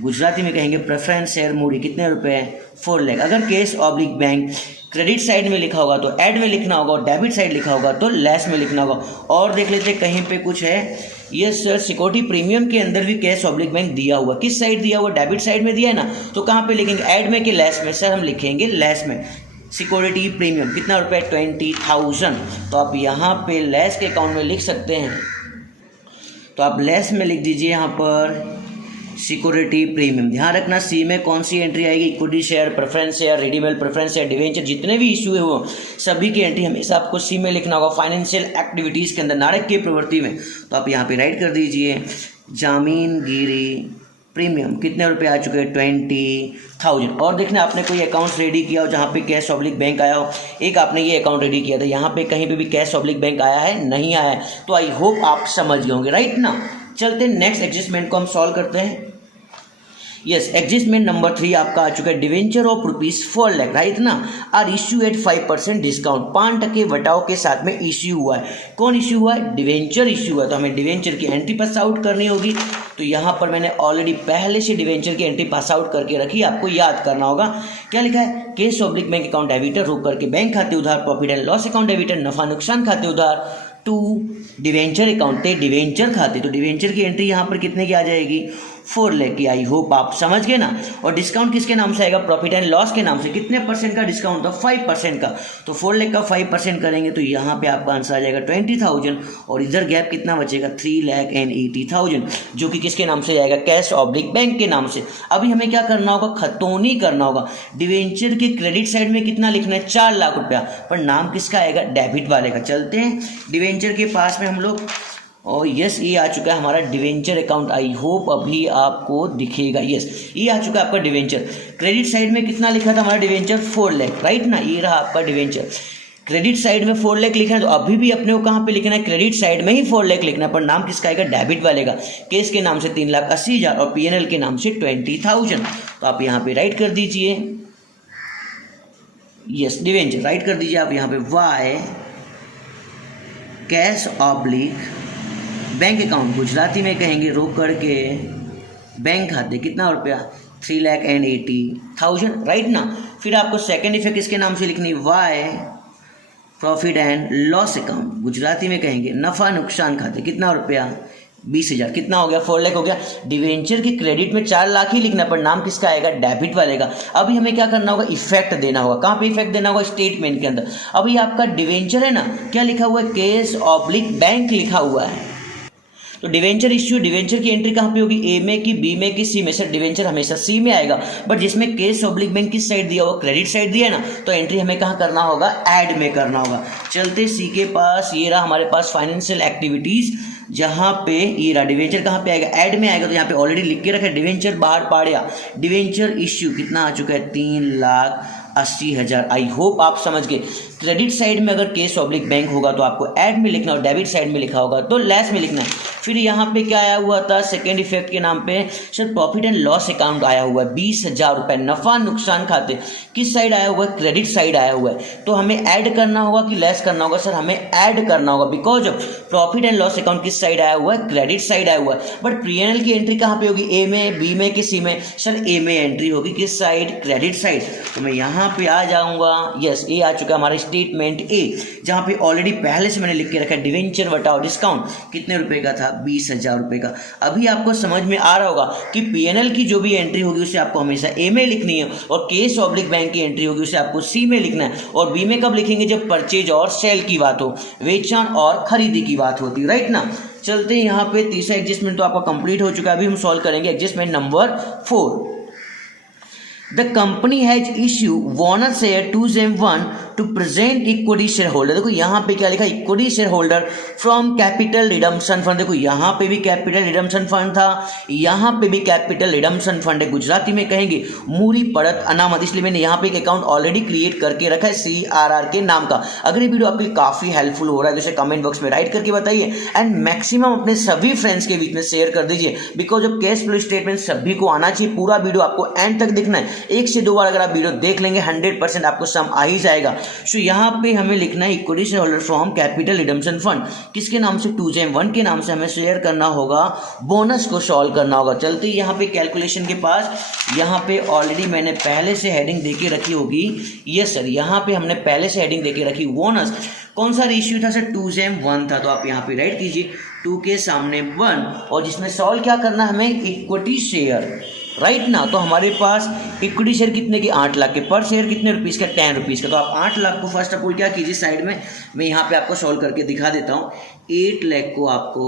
गुजराती में कहेंगे प्रेफरेंस शेयर मूडी कितने रुपए हैं 4 लाख। अगर cash oblique bank credit side में लिखा होगा तो ऐड में लिखना होगा और डेबिट साइड लिखा होगा तो लेस में लिखना होगा। और देख लेते कहीं पे कुछ है, यस सर सिक्योरिटी प्रीमियम के अंदर भी कैश ऑब्लिक बैंक दिया हुआ, किस साइड दिया हुआ डेबिट साइड में दिया है ना, तो कहाँ पे लिखेंगे ऐड में कि लेस में, सर हम लिखेंगे लेस में। सिक्योरिटी प्रीमियम कितना रुपए 20,000, तो आप यहाँ पे लेस के अकाउंट में लिख सकते हैं, तो आप लेस में लिख दीजिए यहाँ पर सिक्योरिटी प्रीमियम। ध्यान रखना सी में कौन सी एंट्री आएगी, equity share, preference share, readymade preference share, debenture, जितने भी इशू हो सभी की एंट्री हमेशा आपको सी में लिखना होगा फाइनेंशियल एक्टिविटीज़ के अंदर नाणकीय प्रवृत्ति में। तो आप यहाँ पे राइट कर दीजिए जामीनगिरी प्रीमियम कितने रुपए आ चुके हैं 20,000। और देखना आपने कोई अकाउंट रेडी किया हो जहाँ पे कैश ऑब्लिक बैंक आया हो, एक आपने ये अकाउंट रेडी किया था यहाँ पे कहीं पे भी कैश ऑब्लिक बैंक आया है नहीं आया है, तो आई होप आप समझ गए होंगे, राइट ना। चलते नेक्स्ट एडजस्टमेंट को हम सॉल्व करते हैं। यस एडजस्टमेंट नंबर 3 आपका आ चुका है डिवेंचर ऑफ ₹4 लाख, राइट ना, आर इश्यू एट 5% डिस्काउंट, 5% वटाव के साथ में इश्यू हुआ है। कौन इश्यू हुआ है डिवेंचर इश्यू हुआ है, तो हमें डिवेंचर की एंट्री पास आउट करनी होगी। तो यहाँ पर मैंने ऑलरेडी पहले से डिवेंचर की एंट्री पास आउट करके रखी, आपको याद करना होगा क्या लिखा है cash oblique bank account debtor रोक करके बैंक खाते उधार, profit and loss account debtor नफा नुकसान खाते उधार, टू डिवेंचर अकाउंट थे डिवेंचर खाते, तो डिवेंचर की एंट्री यहाँ पर कितने की आ जाएगी 4 लाख की। आई होप आप समझ गए ना। और डिस्काउंट किसके नाम से आएगा प्रॉफिट एंड लॉस के नाम से, कितने परसेंट का डिस्काउंट था 5% का, तो 4 लाख का 5% करेंगे तो यहाँ पे आपका आंसर आ जाएगा 20,000 और इधर गैप कितना बचेगा 3,80,000 जो कि किसके नाम से जाएगा कैश ऑब्लिक बैंक के नाम से। अभी हमें क्या करना होगा खतौनी करना होगा। डिवेंचर के क्रेडिट साइड में कितना लिखना है 4 लाख रुपया, पर नाम किसका आएगा डेबिट वाले का। चलते हैं डिवेंचर के पास में हम लोग, और यस ये आ चुका है हमारा डिवेंचर अकाउंट। आई होप अभी आपको दिखेगा, यस ये आ चुका है आपका डिवेंचर। क्रेडिट साइड में कितना लिखा था हमारा डिवेंचर 4 लाख, राइट ना, ये रहा आपका डिवेंचर। क्रेडिट साइड में 4 लाख लिखना है तो अभी भी अपने को कहाँ पे लिखना है क्रेडिट साइड में ही 4 लाख लिखना है, पर नाम किसका आएगा डेबिट वाले का। केस के नाम से 3,80,000 और पीएनएल के नाम से 20,000, तो आप यहाँ पे राइट कर दीजिए यस डिवेंचर, राइट कर दीजिए आप यहाँ पे by cash oblique bank account, Gujarati में कहेंगे रोक करके बैंक खाते कितना रुपया 3,80,000, राइट ना। फिर आपको सेकंड इफेक्ट किसके नाम से लिखनी by profit and loss account, Gujarati में कहेंगे नफा नुकसान खाते कितना रुपया 20,000, कितना हो गया 4 लाख हो गया। डिवेंचर की क्रेडिट में 4 लाख ही लिखना, पर नाम किसका आएगा डेबिट वाले का। अभी हमें क्या करना होगा इफेक्ट देना होगा, कहाँ पे इफेक्ट देना होगा स्टेटमेंट के अंदर। अभी आपका डिवेंचर है ना, क्या लिखा हुआ है कैश ऑब्लिक बैंक लिखा हुआ है, तो डिवेंचर इश्यू डिवेंचर की एंट्री कहाँ पे होगी ए में कि बी में कि सी में। सर डिवेंचर हमेशा सी में आएगा, बट जिसमें कैश ऑब्लिक बैंक किस साइड दिया हुआ क्रेडिट साइड दिया है ना, तो एंट्री हमें कहाँ करना होगा ऐड में करना होगा। चलते सी के पास, ये रहा हमारे पास फाइनेंशियल एक्टिविटीज, जहाँ पे ये रहा डिवेंचर कहाँ पे आएगा ऐड में आएगा, तो यहाँ पे ऑलरेडी लिख के रखा है डिवेंचर बाहर पाड़िया। डिवेंचर इश्यू कितना आ चुका है 3,80,000 80,000। आई होप आप समझ गए। क्रेडिट साइड में अगर केस ऑब्लिक बैंक होगा तो आपको ऐड में लिखना, और डेबिट साइड में लिखा होगा तो लेस में लिखना है। फिर यहाँ पे क्या आया हुआ था सेकेंड इफेक्ट के नाम पे, sir profit and loss account आया हुआ है 20,000 रुपये। नफा नुकसान खाते किस साइड आया हुआ है? क्रेडिट साइड आया हुआ है। तो हमें ऐड करना होगा कि लेस करना होगा? सर हमें ऐड करना होगा, because of profit and loss account किस साइड आया हुआ है? क्रेडिट साइड आया हुआ है। बट P&L की एंट्री कहाँ पे होगी? ए में, बी में कि सी में? सर ए में एंट्री होगी। किस साइड? Credit side. तो मैं यहाँ पे आ जाऊंगा, यस ए आ चुका हमारा स्टेटमेंट ए, जहाँ पे ऑलरेडी पहले से मैंने लिख के रखा है डिवेंचर बटाओ डिस्काउंट कितने रुपए का था? 20,000 रुपए का। अभी आपको समझ में आ रहा होगा कि P&L की जो भी एंट्री होगी उसे आपको हमेशा ए में लिखनी है, और केस ऑब्लिक बैंक की एंट्री होगी उसे आपको सी में लिखना है, और बी में कब लिखेंगे? जब परचेज और सेल की बात हो, वेचान और खरीदी की बात होती है, राइट ना। चलते हैं यहाँ पे, तीसरा एडजस्टमेंट तो आपका कंप्लीट हो चुका है। अभी हम सॉल्व करेंगे adjustment number 4। The company has issue bonus share to ZEM1 to present equity share holder. देखो यहाँ पे क्या लिखा? Equity share holder from capital redemption fund. देखो यहाँ पे भी कैपिटल रिडम्पशन फंड था, यहाँ पे भी कैपिटल रिडम्पशन फंड है। गुजराती में कहेंगे मूरी पड़त अनामत, इसलिए मैंने यहाँ पे एक अकाउंट ऑलरेडी क्रिएट करके रखा है CRR के नाम का। अगर ये वीडियो आपके लिए काफी हेल्पफुल हो रहा है तो इसे कमेंट बॉक्स में राइट करके बताइए, एंड मैक्सिमम अपने सभी फ्रेंड्स के बीच में शेयर कर दीजिए, because of cash flow statement सभी को आना चाहिए। पूरा वीडियो आपको एंड तक देखना है, 1 से 2 बार अगर आप वीडियो देख लेंगे 100% आपको सम आ ही जाएगा। सो यहाँ पे हमें लिखना है equity share holder from capital redemption fund किसके नाम से? 2 ZEM1 के नाम से हमें शेयर करना होगा, बोनस को सॉल्व करना होगा। चलते यहाँ पे कैलकुलेशन के पास, यहाँ पे ऑलरेडी मैंने पहले से हेडिंग देके रखी होगी। यस सर, यहाँ पे हमने पहले से हेडिंग देके रखी। बोनस कौन सा रेशियो था सर? 2 ZEM1 था, तो आप यहाँ पे राइट कीजिए 2 के सामने 1, और जिसमें सॉल्व क्या करना हमें? इक्विटी शेयर, राइट ना। तो हमारे पास इक्विटी शेयर कितने के? 8 लाख के। पर शेयर कितने रुपीज़ का? 10 रुपीज़ का। तो आप 8 लाख को फर्स्ट ऑफ ऑल क्या कीजिए, साइड में मैं यहाँ पे आपको सॉल्व करके दिखा देता हूँ। 8 लाख को आपको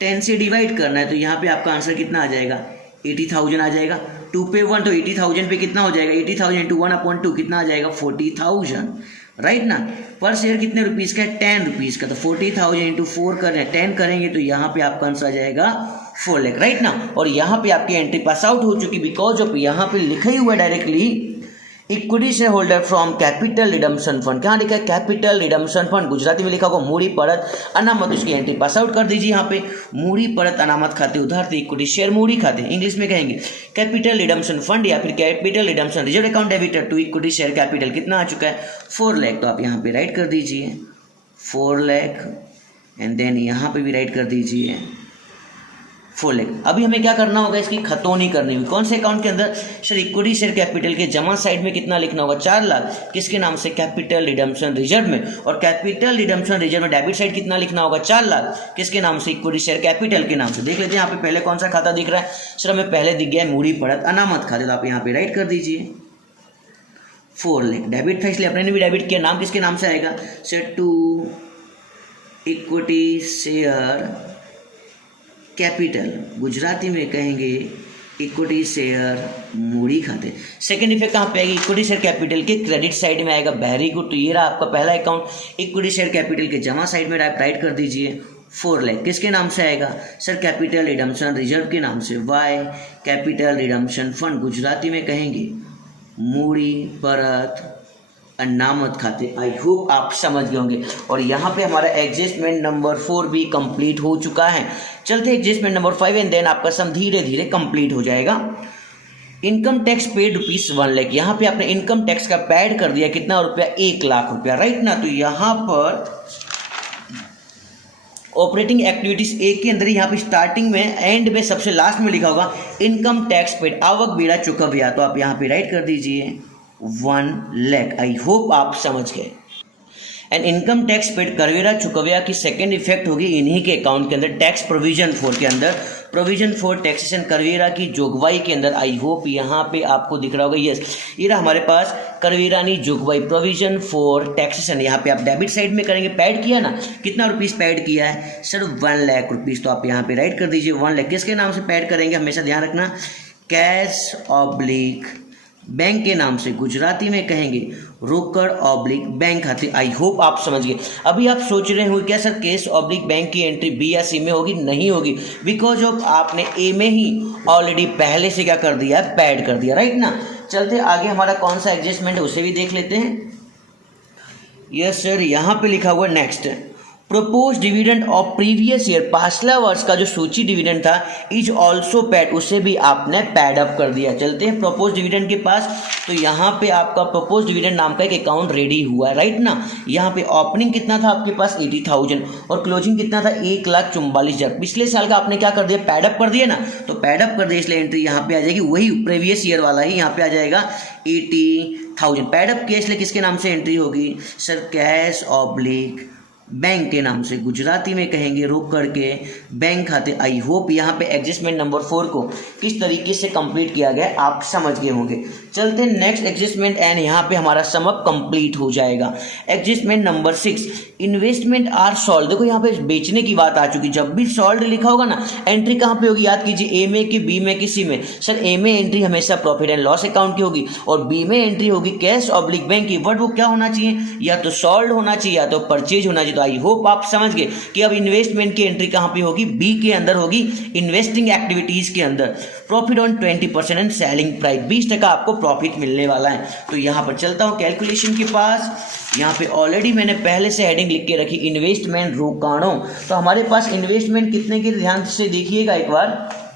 10 से डिवाइड करना है, तो यहाँ पे आपका आंसर कितना आ जाएगा? 80,000 आ जाएगा। 2 पे 1, तो 80,000 पे कितना हो जाएगा? 80,000 इंटू 1/2 कितना आ जाएगा? 40,000, राइट ना। पर शेयर कितने रुपीज़ का है? 10 रुपीज़ का। तो 40,000 इंटू 4 करें, 10 करेंगे तो यहाँ पे आपका आंसर आ जाएगा 4 लाख, राइट ना। और यहाँ पे आपकी एंट्री पास आउट हो चुकी, बिकॉज ऑफ यहाँ पे लिखा ही हुआ है directly equity share holder from capital redemption fund. कहाँ लिखा है? Capital redemption fund. गुजराती में लिखा होगा मूड़ी पड़त अनामत। उसकी एंट्री पास आउट कर दीजिए यहाँ पे। मूड़ी पड़त अनामत खाते उधार थे, इक्विटी शेयर मूड़ी खाते, इंग्लिश में कहेंगे कैपिटल रिडम्पशन फंड या फिर capital redemption reserve account debited to equity share capital. कितना आ चुका है? 4 लाख। तो आप यहाँ पे राइट कर दीजिए 4 लाख, एंड देन यहाँ पे भी राइट कर दीजिए 4 लाख। अभी हमें क्या करना होगा? इसकी खतौनी करनी होगी। कौन से अकाउंट के अंदर? सर इक्विटी शेयर कैपिटल के जमा साइड में कितना लिखना होगा? 4 लाख। किसके नाम से? कैपिटल रिडम्पशन रिजर्व में। और कैपिटल रिडम्पशन रिजर्व में डेबिट साइड कितना लिखना होगा? 4 लाख। किसके नाम से? इक्विटी शेयर कैपिटल के नाम से। देख लेते हैं यहाँ पे पहले कौन सा खाता दिख रहा है। सर हमें पहले दिख गया है मूड़ी पड़त अनामत खाते, तो आप यहाँ पे राइट कर दीजिए 4 लाख। डेबिट था इसलिए अपने भी डेबिट किया। नाम किसके नाम से आएगा? Sir to equity share capital, Gujarati में कहेंगे इक्विटी शेयर मूड़ी खाते। सेकंड इफेक्ट कहाँ पे आएगी? इक्विटी शेयर कैपिटल के क्रेडिट साइड में आएगा। Very good. तो ये रहा आपका पहला अकाउंट। इक्विटी शेयर कैपिटल के जमा साइड में आप राइट कर दीजिए 4 लाख। किसके नाम से आएगा? सर कैपिटल रिडम्पशन रिजर्व के नाम से। Why? Capital redemption fund, Gujarati में कहेंगे मूड़ी परत अनामत खाते। आई होप आप समझ गए होंगे। और यहाँ पे हमारा एडजस्टमेंट नंबर 4 भी कंप्लीट हो चुका है। चलते एडजस्टमेंट नंबर 5, एंड देन आपका सम धीरे धीरे कंप्लीट हो जाएगा। Income tax paid ₹1 lakh. यहाँ पे आपने इनकम टैक्स का पेड कर दिया कितना रुपया? 1 लाख रुपया, राइट ना। तो यहाँ पर ऑपरेटिंग एक्टिविटीज ए के अंदर यहाँ पे स्टार्टिंग में एंड में सबसे लास्ट में लिखा होगा इनकम टैक्स पेड आवक बेड़ा चुकव्या। तो आप यहाँ पे राइट कर दीजिए 1 लाख। आई होप आप समझ गए। एंड इनकम टैक्स पेड करवेरा चुकव्या की सेकंड इफेक्ट होगी इन्हीं के अकाउंट के अंदर टैक्स प्रोविजन 4 के अंदर। प्रोविजन फॉर टैक्सेशन करवेरा की जोगवाई के अंदर। आई होप यहाँ पे आपको दिख रहा होगा। यस, ये रहा हमारे पास करवेरानी जोगवाई प्रोविजन फॉर टैक्सेशन। यहाँ पे आप डेबिट साइड में करेंगे, पैड किया ना, कितना रुपीस पैड किया है? Sir 1 lakh rupees. तो आप यहाँ पे राइट कर दीजिए 1 लाख। किसके नाम से पैड करेंगे? हमेशा ध्यान रखना कैश ऑब्लिक बैंक के नाम से। गुजराती में कहेंगे रोकड़ ऑब्लिक बैंक खाते। आई होप आप समझ गए। अभी आप सोच रहे हो क्या सर केस ऑब्लिक बैंक की एंट्री बी या सी में होगी? नहीं होगी, बिकॉज ऑफ आपने ए में ही ऑलरेडी पहले से क्या कर दिया है? पैड कर दिया, राइट ना। चलते आगे, हमारा कौन सा एडजस्टमेंट है उसे भी देख लेते हैं। यस सर, यहाँ पे लिखा हुआ next, propose dividend of previous year, पाछला वर्ष का जो सूची डिविडेंड था इज ऑल्सो पैड, उसे भी आपने पैड अप कर दिया। चलते हैं प्रपोज डिविडेंड के पास, तो यहाँ पे आपका प्रपोज डिविडेंड नाम का एक अकाउंट रेडी हुआ है, राइट ना। यहाँ पे ओपनिंग कितना था आपके पास 80,000 और क्लोजिंग कितना था 1,44,000। पिछले साल का आपने क्या कर दिया, पैड अप कर दिया ना, तो पैड अप कर दिया, इसलिए एंट्री यहाँ पे आ जाएगी, वही प्रीवियस ईयर वाला ही यहाँ पे आ जाएगा 80,000। पैड अप किया, इसलिए किसके नाम से एंट्री होगी सर, कैश ऑब्लिक बैंक के नाम से, गुजराती में कहेंगे रोक करके बैंक खाते। आई होप यहाँ पे एडजस्टमेंट नंबर 4 को किस तरीके से कंप्लीट किया गया आप समझ गए होंगे। चलते हैं नेक्स्ट एडजस्टमेंट एंड यहाँ पे हमारा समअप कंप्लीट हो जाएगा। Adjustment number 6, investment are sold. देखो यहाँ पे बेचने की बात आ चुकी, जब भी सॉल्ड लिखा होगा ना, एंट्री कहाँ पे होगी, याद कीजिए, ए में कि बी में कि सी में। सर ए में एंट्री हमेशा प्रॉफिट एंड लॉस अकाउंट की होगी और बी में एंट्री होगी कैश ऑब्लिक बैंक की, बट वो क्या होना चाहिए, या तो सॉल्ड होना चाहिए या तो परचेज होना चाहिए। तो आई होप आप समझ गए कि अब इन्वेस्टमेंट की एंट्री कहाँ पे होगी, बी के अंदर होगी, इन्वेस्टिंग एक्टिविटीज के अंदर। Profit on 20% and selling price, 20% आपको प्रॉफिट मिलने वाला है। तो यहाँ पर चलता हूँ कैलकुलेशन के पास। यहाँ पे ऑलरेडी मैंने पहले से हेडिंग लिख के रखी, इन्वेस्टमेंट रोकाणों। तो हमारे पास इन्वेस्टमेंट कितने की, ध्यान से देखिएगा एक बार।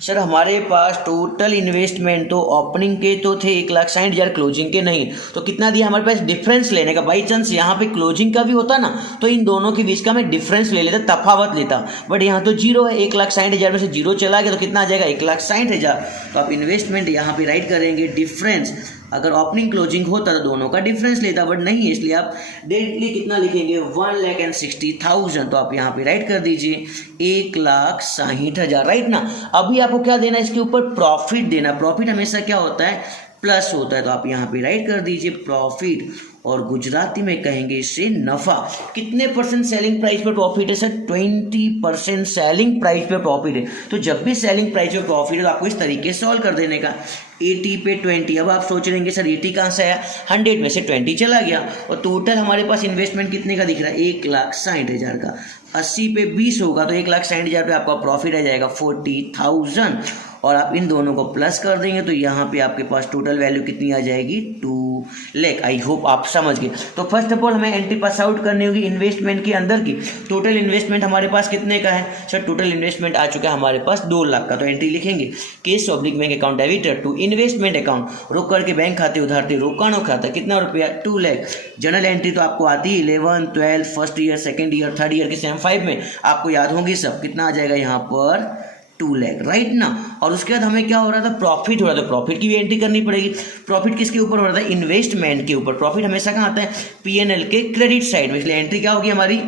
सर हमारे पास टोटल इन्वेस्टमेंट तो ओपनिंग के तो थे 1,60,000, क्लोजिंग के नहीं, तो कितना दिया हमारे पास, डिफरेंस लेने का। बाई चांस यहाँ पे क्लोजिंग का भी होता ना, तो इन दोनों के बीच का मैं डिफरेंस ले लेता, तफावत लेता, बट यहाँ तो जीरो है, 1,60,000 में से जीरो चला गया तो कितना आ जाएगा 1,60,000। तो आप इन्वेस्टमेंट यहाँ पे राइट करेंगे डिफरेंस, अगर ओपनिंग क्लोजिंग होता तो दोनों का डिफरेंस लेता, बट नहीं है, इसलिए आप डायरेक्टली कितना लिखेंगे 1,60,000। तो आप यहाँ पे राइट कर दीजिए 1,60,000, राइट ना। अभी आपको क्या देना है, इसके ऊपर प्रॉफिट देना। प्रॉफिट हमेशा क्या होता है, प्लस होता है, तो आप यहाँ पे राइट कर दीजिए प्रॉफिट, और गुजराती में कहेंगे इससे नफा। कितने परसेंट सेलिंग प्राइस पर प्रॉफिट है सर, 20% सेलिंग प्राइस पे प्रॉफिट है। तो जब भी सेलिंग प्राइस पे प्रॉफिट है तो आपको इस तरीके से सॉल्व कर देने का, 80 पे 20। अब आप सोच रहेंगे सर 80 कहाँ से आया, 100 में से 20 चला गया, और टोटल हमारे पास इन्वेस्टमेंट कितने का दिख रहा है, 1,60,000 का। 80 पे 20 होगा तो 1,60,000 पे आपका प्रॉफिट आ जाएगा 40,000, और आप इन दोनों को प्लस कर देंगे तो यहाँ पे आपके पास टोटल वैल्यू कितनी आ जाएगी, 2 लाख। आई होप आप समझ गए। तो फर्स्ट ऑफ ऑल हमें एंट्री पास आउट करनी होगी इन्वेस्टमेंट के अंदर की। टोटल इन्वेस्टमेंट हमारे पास कितने का है सर, टोटल इन्वेस्टमेंट आ चुका है हमारे पास 2 लाख का। तो एंट्री लिखेंगे cash oblique bank account debtor to investment account, रोक करके बैंक खाते उधारते रोकाणो खाता, कितना रुपया 2 लाख। जनरल एंट्री तो आपको आती है 11, 12, first year, second year, third year के सेम 5 में आपको याद होंगी सब। कितना आ जाएगा यहाँ पर 2 लाख, राइट ना। और उसके बाद हमें क्या हो रहा था, प्रॉफिट हो रहा था, प्रॉफिट की भी एंट्री करनी पड़ेगी। प्रॉफिट किसके ऊपर हो रहा था, इन्वेस्टमेंट के ऊपर। प्रॉफिट हमेशा कहाँ आता है, पीएनएल के क्रेडिट साइड में, इसलिए एंट्री क्या होगी हमारी,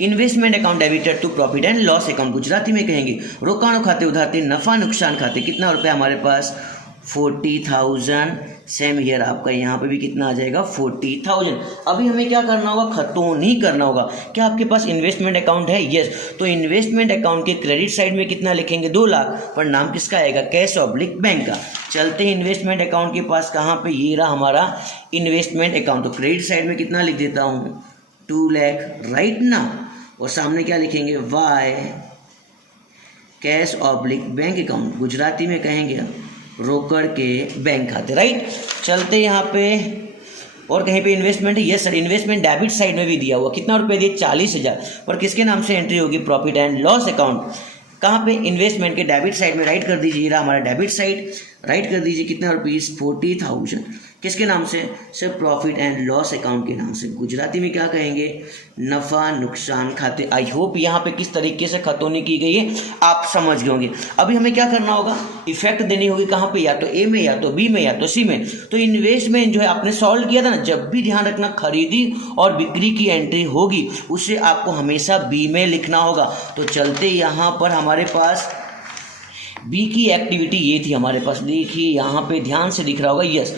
investment account debited to profit and loss account, Gujarati में कहेंगे रोकाणो खाते उधारते नफा नुकसान खाते। कितना रुपया हमारे पास 40,000। सेम ईयर आपका यहाँ पे भी कितना आ जाएगा 40,000। अभी हमें क्या करना होगा, खतौनी करना होगा। क्या आपके पास इन्वेस्टमेंट अकाउंट है, यस। तो इन्वेस्टमेंट अकाउंट के क्रेडिट साइड में कितना लिखेंगे 2 लाख, पर नाम किसका आएगा, कैश ऑब्लिक बैंक का। चलते हैं इन्वेस्टमेंट अकाउंट के पास, कहाँ पे, ये रहा हमारा इन्वेस्टमेंट अकाउंट। तो क्रेडिट साइड में कितना लिख देता हूँ 2 लाख, राइट ना। और सामने क्या लिखेंगे, by cash oblique bank account, Gujarati में कहेंगे रोकड़ के बैंक खाते, राइट। चलते यहाँ पे, और कहीं पे इन्वेस्टमेंट है, yes sir, investment debit side में भी दिया हुआ, कितना रुपए दिए 40,000, पर किसके नाम से एंट्री होगी, प्रॉफिट एंड लॉस अकाउंट। कहाँ पे, इन्वेस्टमेंट के डेबिट साइड में राइट कर दीजिए, रहा हमारा डेबिट साइड, राइट कर दीजिए कितना रुपीज़ 40,000, किसके नाम से sir, profit and loss account के नाम से, गुजराती में क्या कहेंगे, नफ़ा नुकसान खाते। आई होप यहाँ पे किस तरीके से खतौनी की गई है आप समझ गए होंगे। अभी हमें क्या करना होगा, इफेक्ट देनी होगी कहाँ पे, या तो ए में, या तो बी में, या तो सी में। तो इन्वेस्टमेंट जो है आपने सॉल्व किया था ना, जब भी ध्यान रखना खरीदी और बिक्री की एंट्री होगी उसे आपको हमेशा बी में लिखना होगा। तो चलते यहाँ पर हमारे पास बी की एक्टिविटी ये थी हमारे पास, देखिए यहाँ पे ध्यान से दिख रहा होगा, यस,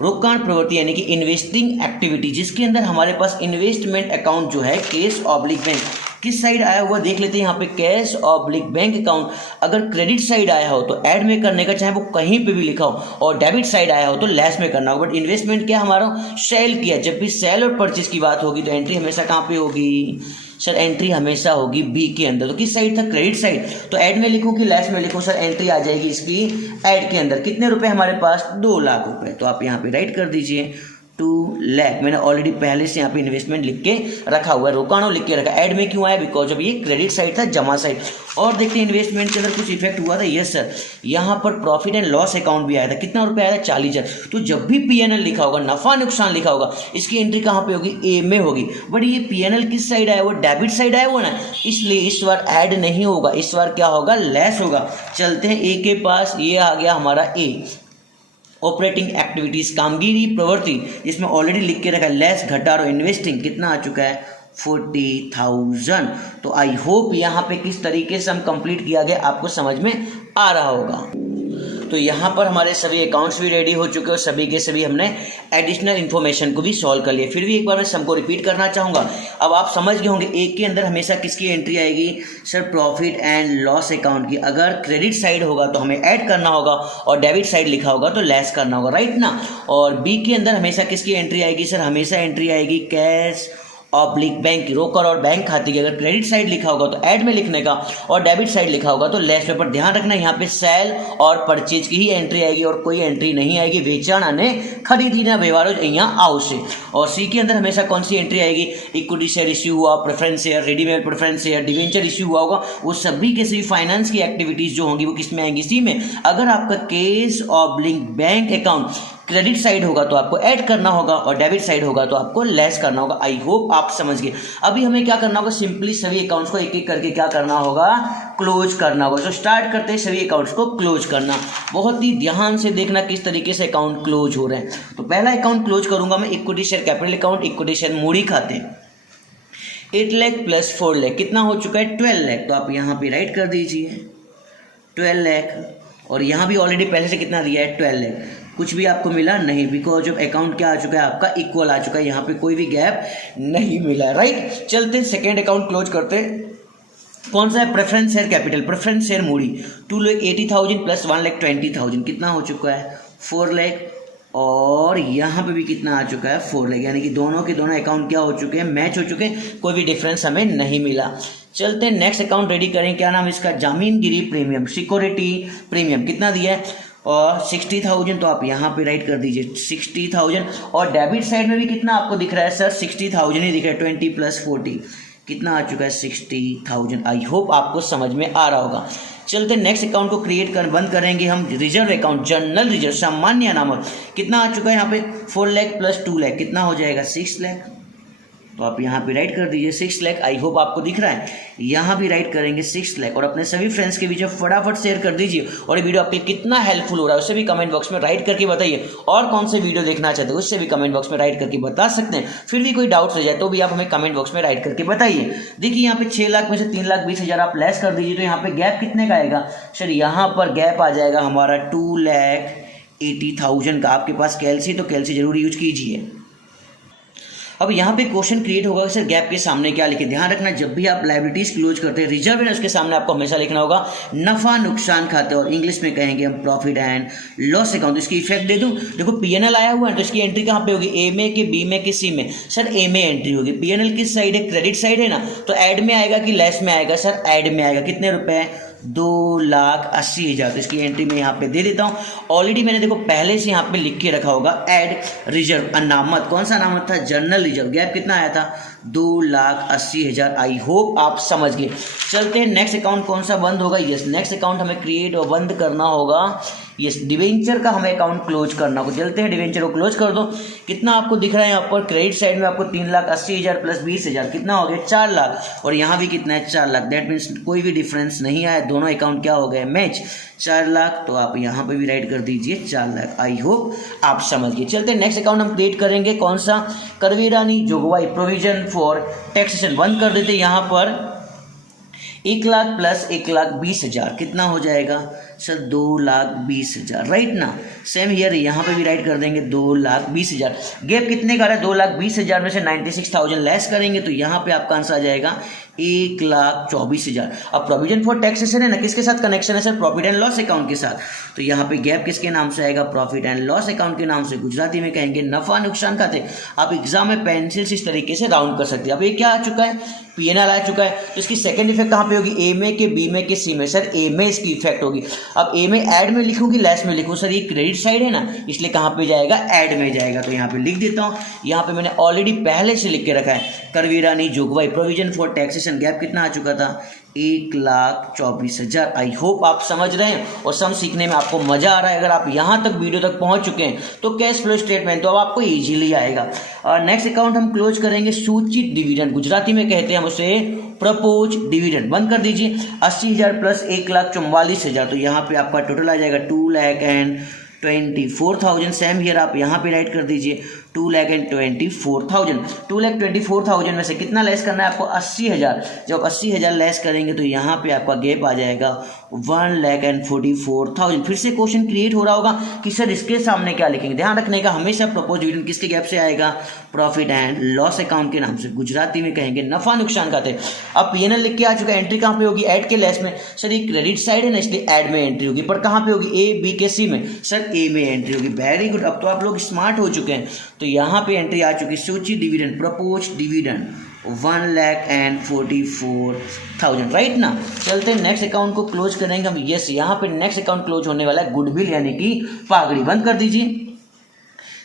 रोकाण प्रवृत्ति यानी कि इन्वेस्टिंग एक्टिविटी, जिसके अंदर हमारे पास इन्वेस्टमेंट अकाउंट जो है कैश ऑब्लिक बैंक किस साइड आया हुआ देख लेते हैं। यहाँ पे कैश ऑब्लिक बैंक अकाउंट अगर क्रेडिट साइड आया हो तो ऐड में करने का, चाहे वो कहीं पे भी लिखा हो, और डेबिट साइड आया हो तो लेस में करना होगा। बट इन्वेस्टमेंट क्या हमारा सेल किया, जब भी सेल और परचेज की बात होगी तो एंट्री हमेशा कहाँ पे होगी सर एंट्री हमेशा होगी बी के अंदर। तो किस साइड था, क्रेडिट साइड। तो ऐड में लिखूं कि लेस में लिखूं, सर एंट्री आ जाएगी इसकी ऐड के अंदर। कितने रुपए हमारे पास, 2 लाख रुपए। तो आप यहाँ पे राइट कर दीजिए 2 लाख। मैंने ऑलरेडी पहले से यहाँ पे इन्वेस्टमेंट लिख के रखा हुआ है, रोकाणो लिख के रखा। ऐड में क्यों आया, बिकॉज अब ये क्रेडिट साइड था, जमा साइड। और देखते हैं इन्वेस्टमेंट के अंदर कुछ इफेक्ट हुआ था। यस सर, यहाँ पर प्रॉफिट एंड लॉस अकाउंट भी आया था। कितना रुपए आया था, 40,000। तो जब भी पीएनएल लिखा होगा, नफा नुकसान लिखा होगा, इसकी एंट्री कहाँ पे होगी, ए में होगी। बट ये पीएनएल किस साइड आया, वो डेबिट साइड आया हुआ ना, इसलिए इस बार ऐड नहीं होगा, इस बार क्या होगा, लेस होगा। चलते हैं ए के पास, ये आ गया हमारा ए, ऑपरेटिंग एक्टिविटीज, कामगिरी प्रवृत्ति, जिसमें ऑलरेडी लिख के रखा है लेस घटारो इन्वेस्टिंग। कितना आ चुका है, 40,000। तो आई होप यहाँ पे किस तरीके से हम कंप्लीट किया गया आपको समझ में आ रहा होगा। तो यहाँ पर हमारे सभी अकाउंट्स भी रेडी हो चुके हैं और सभी के सभी हमने एडिशनल इन्फॉर्मेशन को भी सॉल्व कर लिया। फिर भी एक बार मैं सबको रिपीट करना चाहूँगा। अब आप समझ गए होंगे एक के अंदर हमेशा किसकी एंट्री आएगी, sir profit and loss account की। अगर क्रेडिट साइड होगा तो हमें ऐड करना होगा और डेबिट साइड लिखा होगा तो लेस करना होगा, राइट ना। और बी के अंदर हमेशा किसकी एंट्री आएगी, सर हमेशा एंट्री आएगी कैश ऑब्लिक बैंक की, रोकड़ और बैंक खाते की। अगर क्रेडिट साइड लिखा होगा तो ऐड में लिखने का और डेबिट साइड लिखा होगा तो लेस में। पर ध्यान रखना यहाँ पे सेल और परचेज की ही एंट्री आएगी और कोई एंट्री नहीं आएगी वेचाण અને खरीदीना व्यवहारों અહીંયા આવશે। और सी के अंदर हमेशा कौन सी एंट्री आएगी, इक्विटी शेयर इश्यू हुआ, preference share, readymade preference share, debenture issue हुआ होगा, वो सभी के सभी फाइनेंस की एक्टिविटीज जो होंगी वो किस में आएंगी, सी में। अगर आपका cash oblique bank account credit side होगा तो आपको ऐड करना होगा और डेबिट साइड होगा तो आपको लेस करना होगा। आई होप आप समझ गए। अभी हमें क्या करना होगा, सिंपली सभी अकाउंट्स को एक एक करके क्या करना होगा, क्लोज करना होगा। तो स्टार्ट करते हैं सभी अकाउंट्स को क्लोज करना। बहुत ही ध्यान से देखना किस तरीके से अकाउंट क्लोज हो रहे हैं। तो पहला अकाउंट क्लोज करूंगा मैं, equity share capital account, equity share मूड़ी खाते, 8 लाख प्लस 4 लाख, कितना हो चुका है, 12 लाख। तो आप यहाँ पे राइट कर दीजिए 12 लाख। और यहाँ भी ऑलरेडी पहले से कितना दिया है, 12 लाख। कुछ भी आपको मिला नहीं, बिकॉज ऑफ अकाउंट क्या आ चुका है आपका, इक्वल आ चुका है, यहाँ पे कोई भी गैप नहीं मिला है, राइट। चलते सेकेंड अकाउंट क्लोज करते। कौन सा है, preference share capital, preference share मूड़ी, 2,80,000 प्लस 1,20,000, कितना हो चुका है, 4 लाख। और यहाँ पे भी कितना आ चुका है, 4 लाख। यानी कि दोनों के दोनों अकाउंट क्या हो चुके हैं, मैच हो चुके हैं, कोई भी डिफरेंस हमें नहीं मिला। चलते हैं नेक्स्ट अकाउंट रेडी करें। क्या नाम इसका, जामीनगिरी प्रीमियम, सिक्योरिटी प्रीमियम, कितना दिया है, और 60,000। तो आप यहाँ पे राइट कर दीजिए 60,000। और डेबिट साइड में भी कितना आपको दिख रहा है, सर 60,000 ही दिख रहा है, 20 प्लस 40, कितना आ चुका है, 60,000। आई होप आपको समझ में आ रहा होगा। चलते नेक्स्ट अकाउंट को क्रिएट कर बंद करेंगे हम, रिजर्व अकाउंट, जनरल रिजर्व, सामान्य अनामत, कितना आ चुका है यहाँ पे, 4 लाख प्लस 2 लाख, कितना हो जाएगा, 6 लाख। तो आप यहाँ पे राइट कर दीजिए 6 लाख। आई होप आपको दिख रहा है, यहाँ भी राइट करेंगे 6 लाख। और अपने सभी फ्रेंड्स के बीच में फटाफट शेयर कर दीजिए। और ये वीडियो आपके कितना हेल्पफुल हो रहा है उससे भी कमेंट बॉक्स में राइट करके बताइए। और कौन से वीडियो देखना चाहते हो उससे भी कमेंट बॉक्स में राइट करके बता सकते हैं। फिर भी कोई डाउट रह जाए तो भी आप हमें कमेंट बॉक्स में राइट करके बताइए। देखिए यहाँ पे 6 लाख में से 3,20,000 आप लेस कर दीजिए तो यहाँ पे गैप कितने का आएगा, सर यहाँ पर गैप आ जाएगा हमारा 2,80,000 का। आपके पास कैलसी तो कैलसी जरूर यूज कीजिए। अब यहाँ पे क्वेश्चन क्रिएट होगा कि सर गैप के सामने क्या लिखे। ध्यान रखना जब भी आप लायबिलिटीज क्लोज करते हैं रिजर्व है उसके सामने आपको हमेशा लिखना होगा नफा नुकसान खाते, और इंग्लिश में कहेंगे हम प्रॉफिट एंड लॉस अकाउंट। इसकी इफेक्ट दे दूं, देखो पीएनएल आया हुआ है तो इसकी एंट्री कहाँ पे होगी, ए में कि बी में कि सी में, सर ए में एंट्री होगी। पीएनएल किस साइड है, क्रेडिट साइड है ना, तो ऐड में आएगा कि लेस में आएगा, सर ऐड में आएगा। कितने रुपए, 2,80,000। तो इसकी एंट्री में यहाँ पे दे देता हूँ। ऑलरेडी मैंने देखो पहले से यहाँ पे लिख के रखा होगा ऐड रिजर्व अनामत, कौन सा अनामत था, जनरल रिजर्व। गैप कितना आया था, 2,80,000। आई होप आप समझ गए। चलते हैं नेक्स्ट अकाउंट कौन सा बंद होगा, यस नेक्स्ट अकाउंट हमें क्रिएट और बंद करना होगा, यस डिवेंचर का हमें अकाउंट क्लोज करना होगा। चलते हैं डिवेंचर को क्लोज कर दो। कितना आपको दिख रहा है यहाँ पर, क्रेडिट साइड में आपको 3,80,000 प्लस 20,000, कितना हो गया, 4 लाख। और यहाँ भी कितना है, 4 लाख। दैट मीन्स कोई भी डिफरेंस नहीं आया, दोनों अकाउंट क्या हो गए, मैच, 4 लाख। तो आप यहाँ पे भी राइट कर दीजिए 4 लाख। आई होप आप समझ गए। चलते हैं नेक्स्ट अकाउंट हम क्रिएट करेंगे, कौन सा, करवेरानी जोगवाई, प्रोविजन फॉर टैक्सेशन, बंद कर देते यहाँ पर 1 लाख प्लस 1,20,000 कितना हो जाएगा सर 2,20,000, राइट ना। सेम हियर यहाँ पे भी राइट कर देंगे 2,20,000। गैप कितने का रहा है 2,20,000 में से 96,000 लेस करेंगे तो यहाँ पे आपका आंसर आ जाएगा 1,24,000। अब प्रोविजन फॉर टैक्सेशन है ना, किसके साथ कनेक्शन है sir, profit and loss account के साथ। तो यहाँ पे गैप किसके नाम से आएगा, प्रॉफिट एंड लॉस अकाउंट के नाम से, गुजराती में कहेंगे नफा नुकसान खाते। आप एग्जाम में पेंसिल से इस तरीके से राउंड कर सकते हैं। अब ये क्या आ चुका है, पीएनएल आ चुका है, तो इसकी सेकंड इफेक्ट कहाँ पे होगी, ए में के बी में के सी में, सर ए में इसकी इफेक्ट होगी। अब ए में ऐड में लिखूँ कि लेस में लिखूँ, सर ये क्रेडिट साइड है ना, इसलिए कहाँ पे जाएगा, ऐड में जाएगा। तो यहाँ पे लिख देता हूँ, यहाँ पे मैंने ऑलरेडी पहले से लिख के रखा है, करवीरानी जोगवाई प्रोविजन फॉर टैक्सेशन गैप कितना आ चुका था 1,24,000। आई होप आप समझ रहे हैं और सम सीखने में आपको मजा आ रहा है। अगर आप यहाँ तक वीडियो तक पहुँच चुके हैं तो कैश फ्लो स्टेटमेंट तो अब आपको इजीली आएगा। और नेक्स्ट अकाउंट हम क्लोज करेंगे सूचित डिविडेंड, गुजराती में कहते हैं हम उसे प्रपोज डिविडेंड। बंद कर दीजिए 80,000 प्लस 1,44,000, तो यहाँ पे आपका टोटल आ जाएगा 2,24,000। सेम हियर आप यहाँ पे राइट कर दीजिए 2,24,000। 2,24,000 में से कितना लेस करना है आपको, 80,000। जब 80,000 लेस करेंगे तो यहाँ पे आपका गैप आ जाएगा 1,44,000। फिर से क्वेश्चन क्रिएट हो रहा होगा कि सर इसके सामने क्या लिखेंगे। ध्यान रखने का, हमेशा प्रपोज डिविडेंड किसके गैप से आएगा, प्रॉफिट एंड लॉस अकाउंट के नाम से, गुजराती में कहेंगे नफा नुकसान खाते। अब पीएनएल लिख के आ चुका है, एंट्री कहाँ पे होगी, ऐड के लेस में। सर ये क्रेडिट साइड है ना, इसलिए ऐड में एंट्री होगी, पर कहाँ पे होगी, ए बी के सी में, सर ए में एंट्री होगी। वेरी गुड, अब तो आप लोग स्मार्ट हो चुके हैं। तो यहाँ पे एंट्री आ चुकी सूची डिविडेंड, प्रपोज डिविडेंड 1,44,000, राइट ना। चलते हैं नेक्स्ट अकाउंट को क्लोज करेंगे हम। यस, यहाँ पे नेक्स्ट अकाउंट क्लोज होने वाला है गुडविल यानी कि पागड़ी। बंद कर दीजिए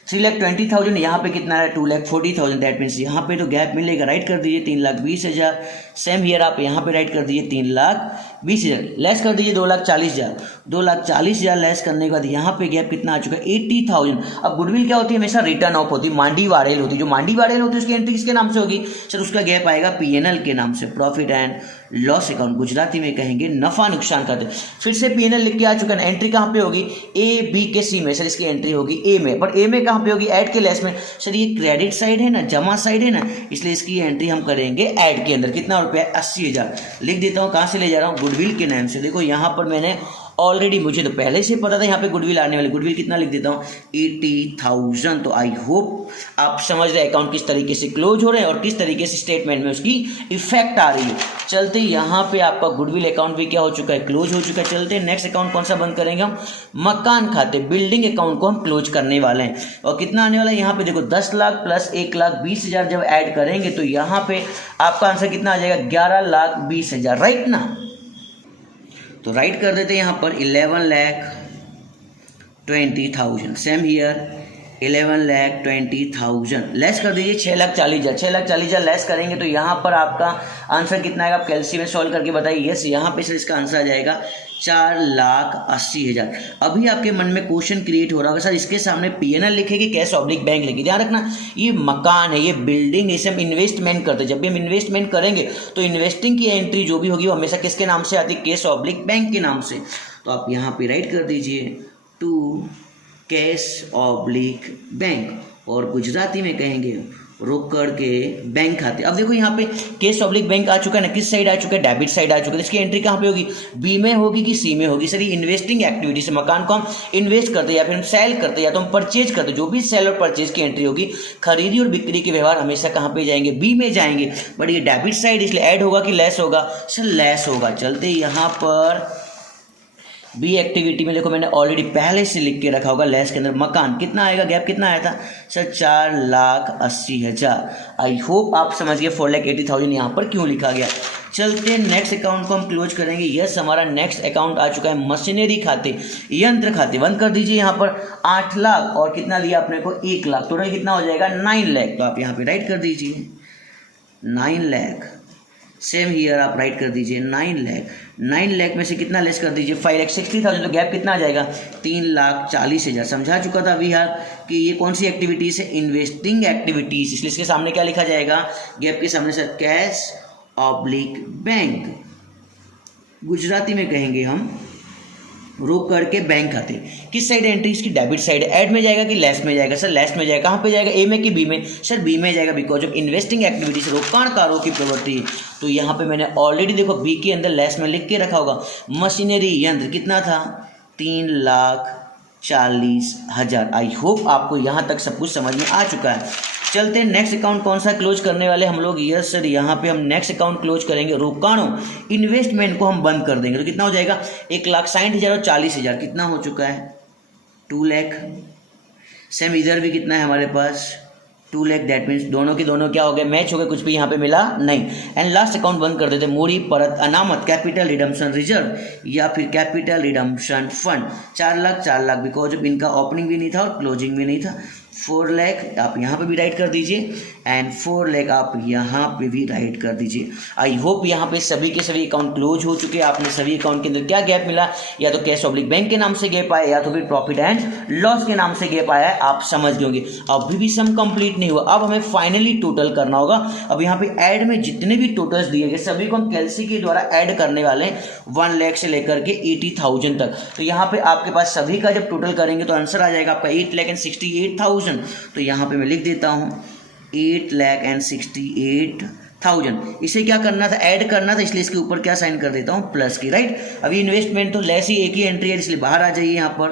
3,20,000, यहाँ पे कितना है 2,40,000। दैट मीन्स यहाँ पे तो गैप मिलेगा, राइट कर दीजिए 3,20,000। सेम हियर आप यहाँ पे राइट कर दीजिए 3,20,000, लेस कर दीजिए 2,40,000। 2,40,000 लेस करने के बाद यहाँ पे गैप कितना आ चुका है 80,000। अब गुडविल क्या होती है, हमेशा रिटर्न ऑफ होती है, मांडी वारेल होती है। जो मांडी वारेल होती है उसकी एंट्री किसके नाम से होगी, सर उसका गैप आएगा पीएनएल के नाम से, profit and loss account, Gujarati में कहेंगे नफा नुकसान खाते। फिर से पीएनएल लिख के आ चुका है, एंट्री कहाँ पे होगी, ए बी के सी में, सर इसकी एंट्री होगी ए में, पर ए में कहाँ पे होगी, ऐड के लेस में। सर ये क्रेडिट साइड है ना, जमा साइड है ना, इसलिए इसकी एंट्री हम करेंगे ऐड के अंदर। कितना रुपया, 80,000। लिख देता हूँ, कहाँ से ले जा रहा हूँ, गुडविल के नाम से। देखो यहाँ पर मैंने ऑलरेडी, मुझे तो पहले से पता था यहाँ पे गुडविल आने वाली। गुडविल कितना लिख देता हूँ 80,000। तो आई होप आप समझ रहे अकाउंट किस तरीके से क्लोज हो रहे हैं और किस तरीके से स्टेटमेंट में उसकी इफेक्ट आ रही है। चलते यहाँ पे आपका गुडविल अकाउंट भी क्या हो चुका है, क्लोज हो चुका है। चलते नेक्स्ट अकाउंट कौन सा बंद करेंगे हम, मकान खाते, बिल्डिंग अकाउंट को हम क्लोज करने वाले हैं। और कितना आने वाला है यहाँ पे, देखो 10 लाख प्लस 1,20,000 जब ऐड करेंगे तो यहाँ पे आपका आंसर कितना आ जाएगा 11,20,000, राइट ना। तो राइट कर देते हैं यहाँ पर 11,20,000। सेम हियर 11,20,000, लेस कर दीजिए 6,40,000। 6,40,000 लेस करेंगे तो यहाँ पर आपका आंसर कितना आएगा, आप कैलसी में सॉल्व करके बताइए। यस, यहाँ पे सर इसका आंसर आ जाएगा 4,80,000। अभी आपके मन में क्वेश्चन क्रिएट हो रहा होगा, सर इसके सामने पीएनएल लिखेगी, कैश ऑब्लिक बैंक लिखेगी। ध्यान रखना, ये मकान है, ये बिल्डिंग, इसे हम इन्वेस्टमेंट करते हैं। जब भी हम इन्वेस्टमेंट करेंगे तो इन्वेस्टिंग की एंट्री जो भी होगी वो हमेशा किसके नाम से आती है, कैश ऑब्लिक बैंक के नाम से। तो आप यहाँ पे राइट कर दीजिए टू कैश ऑब्लिक बैंक, और गुजराती में कहेंगे रोकड़ के बैंक खाते। अब देखो यहाँ पे कैश ऑब्लिक बैंक आ चुका है ना, किस साइड आ चुका है, डेबिट साइड आ चुका है। इसकी एंट्री कहाँ पे होगी, बी में होगी कि सी में होगी। सर ये इन्वेस्टिंग एक्टिविटी से, मकान को हम इन्वेस्ट करते हैं या फिर हम सेल करते हैं या तो हम परचेज करते हैं, जो भी सेल और परचेज की एंट्री होगी, खरीदी और बिक्री के व्यवहार हमेशा कहाँ पे जाएंगे, बी में जाएंगे। बट ये डेबिट साइड इसलिए ऐड होगा कि लेस होगा, सर लेस होगा। चलते यहाँ पर बी एक्टिविटी में देखो मैंने ऑलरेडी पहले से लिख के रखा होगा, लेस के अंदर मकान कितना आएगा, गैप कितना आया था सर 4,80,000। आई होप आप समझ गए 4,80,000 यहाँ पर क्यों लिखा गया। चलते हैं नेक्स्ट अकाउंट को हम क्लोज करेंगे। यस, हमारा नेक्स्ट अकाउंट आ चुका है मशीनरी खाते, यंत्र खाते। बंद कर दीजिए यहाँ पर 8 लाख और कितना लिया आपने को 1 लाख, टोटल कितना हो जाएगा 9 लाख। तो आप यहाँ पे राइट कर दीजिए 9 लाख। सेम हियर आप राइट कर दीजिए 9 लाख। 9 लाख में से कितना लेस कर दीजिए 5,60,000, तो गैप कितना आ जाएगा 3,40,000। समझा चुका था अभी यार कि ये कौन सी एक्टिविटीज़ है, इन्वेस्टिंग एक्टिविटीज़, इसलिए इसके सामने क्या लिखा जाएगा, गैप के सामने sir cash oblique bank, Gujarati में कहेंगे हम रोक करके बैंक खाते, किस साइड एंट्री इसकी डेबिट साइड है, ऐड में जाएगा कि लेस में जाएगा, सर लेस में जाएगा, कहाँ पे जाएगा ए में कि बी में, सर बी में जाएगा, बिकॉज ऑफ इन्वेस्टिंग एक्टिविटीज रोकाणकारों की प्रवृत्ति। तो यहाँ पे मैंने ऑलरेडी देखो बी के अंदर लेस में लिख के रखा होगा। मशीनरी यंत्र कितना था 3,40,000। आई होप आपको यहाँ तक सब कुछ समझ में आ चुका है। चलते हैं नेक्स्ट अकाउंट कौन सा क्लोज करने वाले हम लोग, यस सर यहाँ पे हम नेक्स्ट अकाउंट क्लोज करेंगे रोकाणों इन्वेस्टमेंट को हम बंद कर देंगे। तो कितना हो जाएगा 1,60,000 और 40,000 कितना हो चुका है 2 लाख। सेम इधर भी कितना है हमारे पास 2 लाख, दैट मीन्स दोनों के दोनों क्या हो गए मैच हो गए, कुछ भी यहाँ पे मिला नहीं। एंड लास्ट अकाउंट बंद कर देते मूड़ी परत अनामत कैपिटल रिडम्पशन रिजर्व या फिर capital redemption fund 4 lakh because इनका ओपनिंग भी नहीं था और क्लोजिंग भी नहीं था। 4 लाख आप यहाँ पे भी राइट कर दीजिए एंड 4 लाख आप यहाँ पे भी राइट कर दीजिए। आई होप यहाँ पे सभी के सभी अकाउंट क्लोज हो चुके हैं। आपने सभी अकाउंट के अंदर क्या गैप मिला, या तो कैश ऑब्लिक बैंक के नाम से गैप आया या तो फिर प्रॉफिट एंड लॉस के नाम से गैप आया है, आप समझ गए होंगे। अभी भी सम कंप्लीट नहीं हुआ, अब हमें फाइनली टोटल करना होगा। अब यहाँ पे ऐड में जितने भी टोटल्स दिए गए सभी को हम कैलसी के द्वारा ऐड करने वाले हैं 1 लाख से लेकर के 80,000 तक। तो यहाँ पे आपके पास सभी का जब टोटल करेंगे तो आंसर आ जाएगा आपका 8,68,000। तो यहाँ पे मैं लिख देता हूँ 8,68,000। इसे क्या करना था ऐड करना था, इसलिए इसके ऊपर क्या साइन कर देता हूँ प्लस की, राइट। अभी इन्वेस्टमेंट तो लेस ही एक ही एंट्री है इसलिए बाहर आ जाइए। यहाँ पर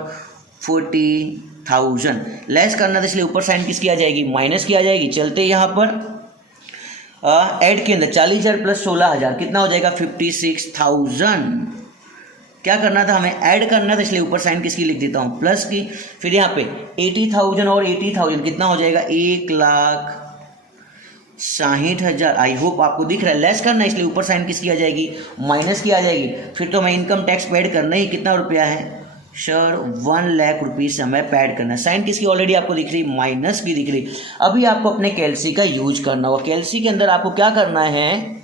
40,000 लेस करना था इसलिए ऊपर साइन किसकी आ जाएगी माइनस की आ जाएगी। चलते यहाँ पर ऐड के अंदर 40,000 प्लस 16,000 कितना हो जाएगा 56,000। क्या करना था हमें ऐड करना था इसलिए ऊपर साइन किसकी लिख देता हूँ प्लस की। फिर यहाँ पे 80,000 और 80,000 कितना हो जाएगा 1,60,000। आई होप आपको दिख रहा है। लेस करना है इसलिए ऊपर साइन किसकी आ जाएगी माइनस की आ जाएगी। फिर तो हमें इनकम टैक्स पेड करना ही कितना रुपया है सर 1 लाख रुपीज़ हमें पैड करना है। साइन किसकी ऑलरेडी आपको दिख रही माइनस की दिख रही। अभी आपको अपने कैलसी का यूज करना होगा। कैलसी के अंदर आपको क्या करना है,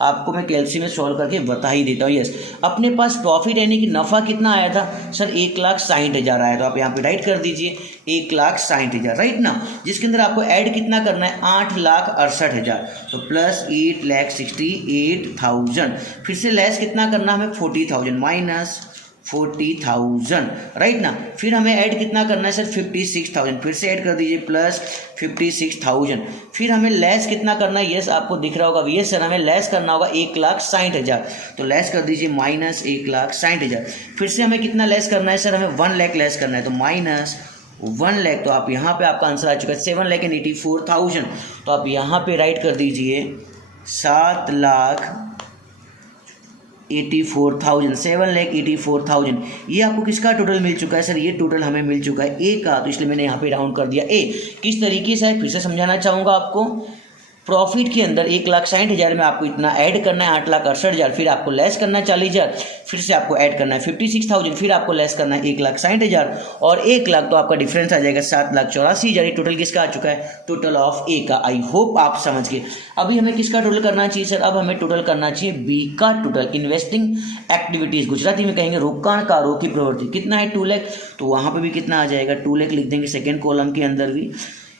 आपको मैं कैलसी में सॉल्व करके बता ही देता हूँ। यस अपने पास प्रॉफिट यानी कि नफ़ा कितना आया था सर 1,60,000 आया। तो आप यहाँ पे राइट कर दीजिए 1,60,000 राइट ना, जिसके अंदर आपको ऐड कितना करना है 8,68,000। तो प्लस 8,68,000 फिर से लेस कितना करना हमें 40,000 माइनस 40,000 राइट ना। फिर हमें ऐड कितना करना है सर 56,000 फिर से ऐड कर दीजिए प्लस 56,000। फिर हमें लेस कितना करना है यस आपको दिख रहा होगा यस सर हमें लेस करना होगा 1,60,000। तो लेस कर दीजिए माइनस 1,60,000। फिर से हमें कितना लेस करना है सर हमें 1 लाख लेस करना है तो माइनस 1 लाख। तो आप यहाँ पे आपका आंसर आ चुका है 7,84,000। तो आप यहाँ पे राइट कर दीजिए 7,84,000 7,84,000। ये आपको किसका टोटल मिल चुका है सर, ये टोटल हमें मिल चुका है ए का। तो इसलिए मैंने यहाँ पे राउंड कर दिया ए। किस तरीके से है फिर से समझाना चाहूँगा आपको। प्रॉफिट के अंदर 1,60,000 में आपको इतना ऐड करना है 8,68,000। फिर आपको लेस करना है 40,000। फिर से आपको ऐड करना है 56,000। फिर आपको लेस करना है 1,60,000 और 1 लाख। तो आपका डिफरेंस आ जाएगा 7,84,000। ये टोटल किसका आ चुका है टोटल ऑफ ए का। आई होप आप समझ गए। अभी हमें किसका टोटल करना चाहिए सर, अब हमें टोटल करना चाहिए बी का टोटल इन्वेस्टिंग एक्टिविटीज, गुजराती में कहेंगे रोकाणकारों की प्रवृत्ति। कितना है 2 लाख। तो वहाँ पर भी कितना आ जाएगा 2 लाख लिख देंगे सेकेंड कॉलम के अंदर भी।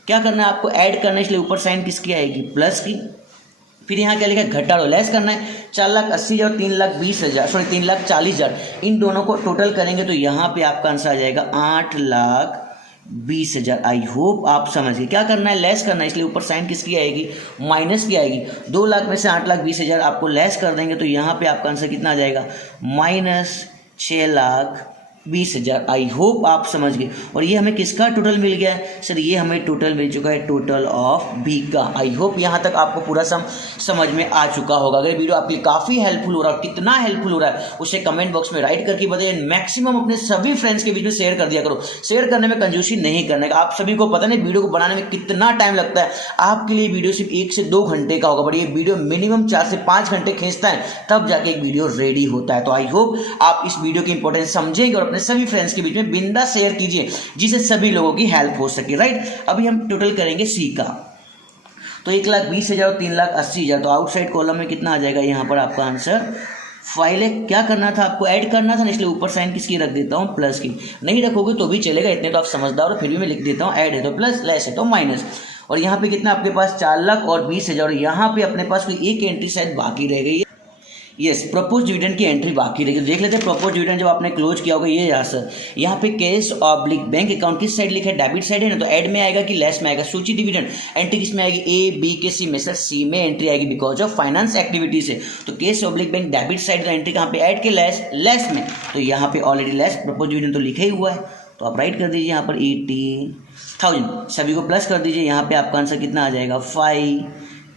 क्या करना है आपको ऐड करना है इसलिए ऊपर साइन किसकी आएगी प्लस की। फिर यहाँ क्या लिखा है घटाड़ो लेस करना है 4,80,000 और 3,20,000 सॉरी 3,40,000 इन दोनों को टोटल करेंगे तो यहाँ पे आपका आंसर आ जाएगा 8,20,000। आई होप आप समझ गए। क्या करना है लेस करना है इसलिए ऊपर साइन किसकी आएगी माइनस की आएगी। 2 लाख में से 8,20,000 आपको लेस कर देंगे तो यहाँ पे आपका आंसर कितना आ जाएगा माइनस 6,20,000। आई होप आप समझ गए। और ये हमें किसका टोटल मिल गया है सर, ये हमें टोटल मिल चुका है टोटल ऑफ बी का। आई होप यहाँ तक आपको पूरा समझ में आ चुका होगा। अगर वीडियो आपके लिए काफ़ी हेल्पफुल हो रहा है, कितना हेल्पफुल हो रहा है उसे कमेंट बॉक्स में राइट करके बताइए। मैक्सिमम अपने सभी फ्रेंड्स के बीच में शेयर कर दिया करो। शेयर करने में कंजूसी नहीं करने का। आप सभी को पता नहीं वीडियो को बनाने में कितना टाइम लगता है। आपके लिए वीडियो सिर्फ 1 से 2 घंटे का होगा, बट ये वीडियो मिनिमम 4 से 5 घंटे खींचता है तब जाके एक वीडियो रेडी होता है। तो आई होप आप इस वीडियो की इंपॉर्टेंस समझेंगे और अपने सभी फ्रेंड्स के बीच में बिंदा शेयर कीजिए जिससे सभी लोगों की हेल्प हो सके, राइट। अभी हम टोटल करेंगे सी का। तो 1,20,000 और 3,80,000। तो आउटसाइड कॉलम में कितना आ जाएगा यहाँ पर आपका आंसर 5 लाख। क्या करना था आपको ऐड करना था, इसलिए ऊपर साइन किसकी रख देता हूँ प्लस की। नहीं रखोगे तो भी चलेगा, इतने तो आप समझदार हो। फिर भी मैं लिख देता हूँ ऐड है तो प्लस, लेस है तो माइनस। और यहाँ पे कितना आपके पास 4 लाख और 20,000 और यहाँ पे अपने पास कोई एक एंट्री शायद बाकी रह गई है। यस, प्रपोज डिविडेंड की एंट्री बाकी रहेगी। देख लेते हैं प्रपोज डिविडेंड जब आपने क्लोज किया होगा। ये यहाँ सर यहाँ पे कैश ऑब्लिक बैंक अकाउंट किस साइड लिखा है, डेबिट साइड है ना, तो ऐड में आएगा कि लेस में आएगा। सूची डिविडेंड एंट्री किस में आएगी, ए बी के सी में। सर सी में एंट्री आएगी बिकॉज ऑफ फाइनेंस एक्टिविटी से। तो cash oblique bank debit side, तो एंट्री कहाँ पे, ऐड के लेस में, तो यहाँ पे ऑलरेडी लेस प्रपोज डिविडेंड तो लिखा ही हुआ है, तो आप राइट कर दीजिए यहाँ पर 80,000, सभी को प्लस कर दीजिए। यहाँ पे आपका आंसर कितना आ जाएगा, 5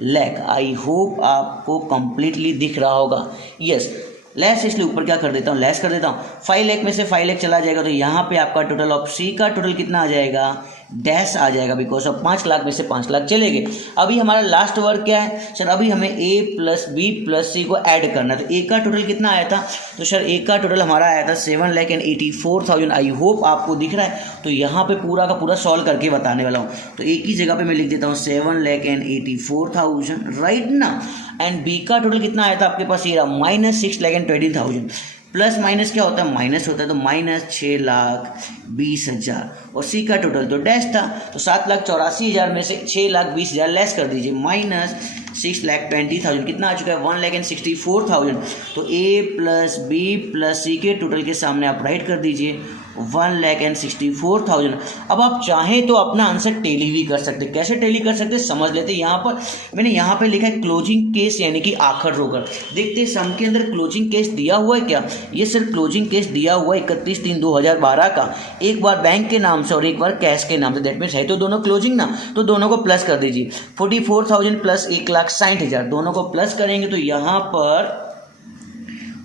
लाख। आई होप आपको कंप्लीटली दिख रहा होगा। यस, लेस इसलिए ऊपर क्या कर देता हूँ, लेस कर देता हूँ। 5 लाख में से 5 लाख चला जाएगा, तो यहाँ पे आपका टोटल ऑफ सी का टोटल कितना आ जाएगा, डैश आ जाएगा, बिकॉज ऑफ 5 लाख में से 5 लाख चले गए। अभी हमारा लास्ट वर्क क्या है सर, अभी हमें ए प्लस बी प्लस सी को ऐड करना है। तो ए का टोटल कितना आया था, तो सर ए का टोटल हमारा आया था 7,84,000। आई होप आपको दिख रहा है। तो यहाँ पे पूरा का पूरा सॉल्व करके बताने वाला हूँ। तो एक ही जगह पे मैं लिख देता हूँ 7,84,000, राइट ना। एंड बी का टोटल कितना आया था आपके पास, ये रहा -6,20,000। प्लस माइनस क्या होता है, माइनस होता है, तो -6,20,000। और सी का टोटल तो डैश था, तो 7,84,000 में से 6,20,000 लेस कर दीजिए, -6,20,000 कितना आ चुका है, 1,64,000। तो ए प्लस बी प्लस सी के टोटल के सामने आप राइट कर दीजिए 1,64,000। अब आप चाहें तो अपना आंसर टेली भी कर सकते। कैसे टेली कर सकते समझ लेते। यहाँ पर मैंने यहाँ पे लिखा है क्लोजिंग केस, यानी कि आखिर रोकर। देखते हैं सम के अंदर क्लोजिंग केस दिया हुआ है क्या। ये सर क्लोजिंग केस दिया हुआ है 31/3/2012 का, एक बार बैंक के नाम से और एक बार कैश के नाम से। दैट मीन्स है तो दोनों क्लोजिंग ना, तो दोनों को प्लस कर दीजिए। 44,000 प्लस 1,60,000, दोनों को प्लस करेंगे तो यहाँ पर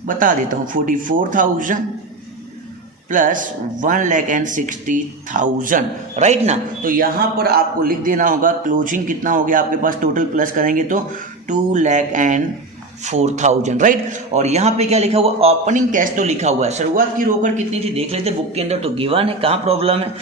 बता देता हूँ 44,000 प्लस 1,60,000, राइट ना। तो यहाँ पर आपको लिख देना होगा क्लोजिंग कितना हो गया आपके पास, टोटल प्लस करेंगे तो 2,04,000, राइट। और यहाँ पे क्या लिखा हुआ, ओपनिंग कैश तो लिखा हुआ है। शुरुआत की रोकड़ कितनी थी देख लेते बुक के अंदर, तो गिवन है, कहाँ प्रॉब्लम है।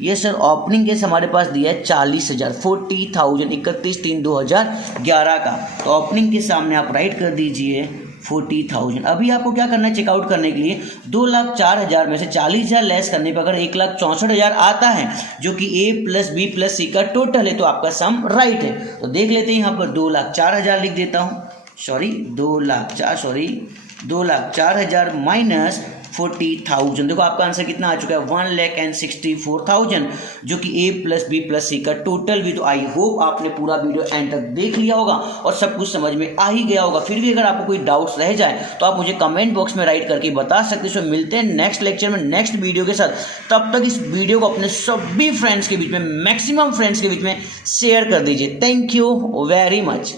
ये सर ओपनिंग कैश हमारे पास दिया है 40,000, 40,000, 31/3/2011 का। तो ओपनिंग के सामने आप राइट कर दीजिए 40,000। अभी आपको क्या करना है, चेकआउट करने के लिए 2,04,000 में से 40,000 लेस करने पर अगर 1,64,000 आता है, जो कि ए प्लस बी प्लस सी का टोटल है, तो आपका सम राइट है। तो देख लेते हैं यहाँ पर 2,04,000 लिख देता हूँ, 2,04,000 माइनस 40,000। देखो आपका आंसर कितना आ चुका है, 1,64,000, जो कि ए प्लस बी प्लस सी का टोटल भी। तो आई होप आपने पूरा वीडियो एंड तक देख लिया होगा और सब कुछ समझ में आ ही गया होगा। फिर भी अगर आपको कोई डाउट्स रह जाए तो आप मुझे कमेंट बॉक्स में राइट करके बता सकते हैं। सो मिलते हैं नेक्स्ट लेक्चर में नेक्स्ट वीडियो के साथ। तब तक इस वीडियो को अपने सभी फ्रेंड्स के बीच में, मैक्सिमम फ्रेंड्स के बीच में शेयर कर दीजिए। Thank you very much.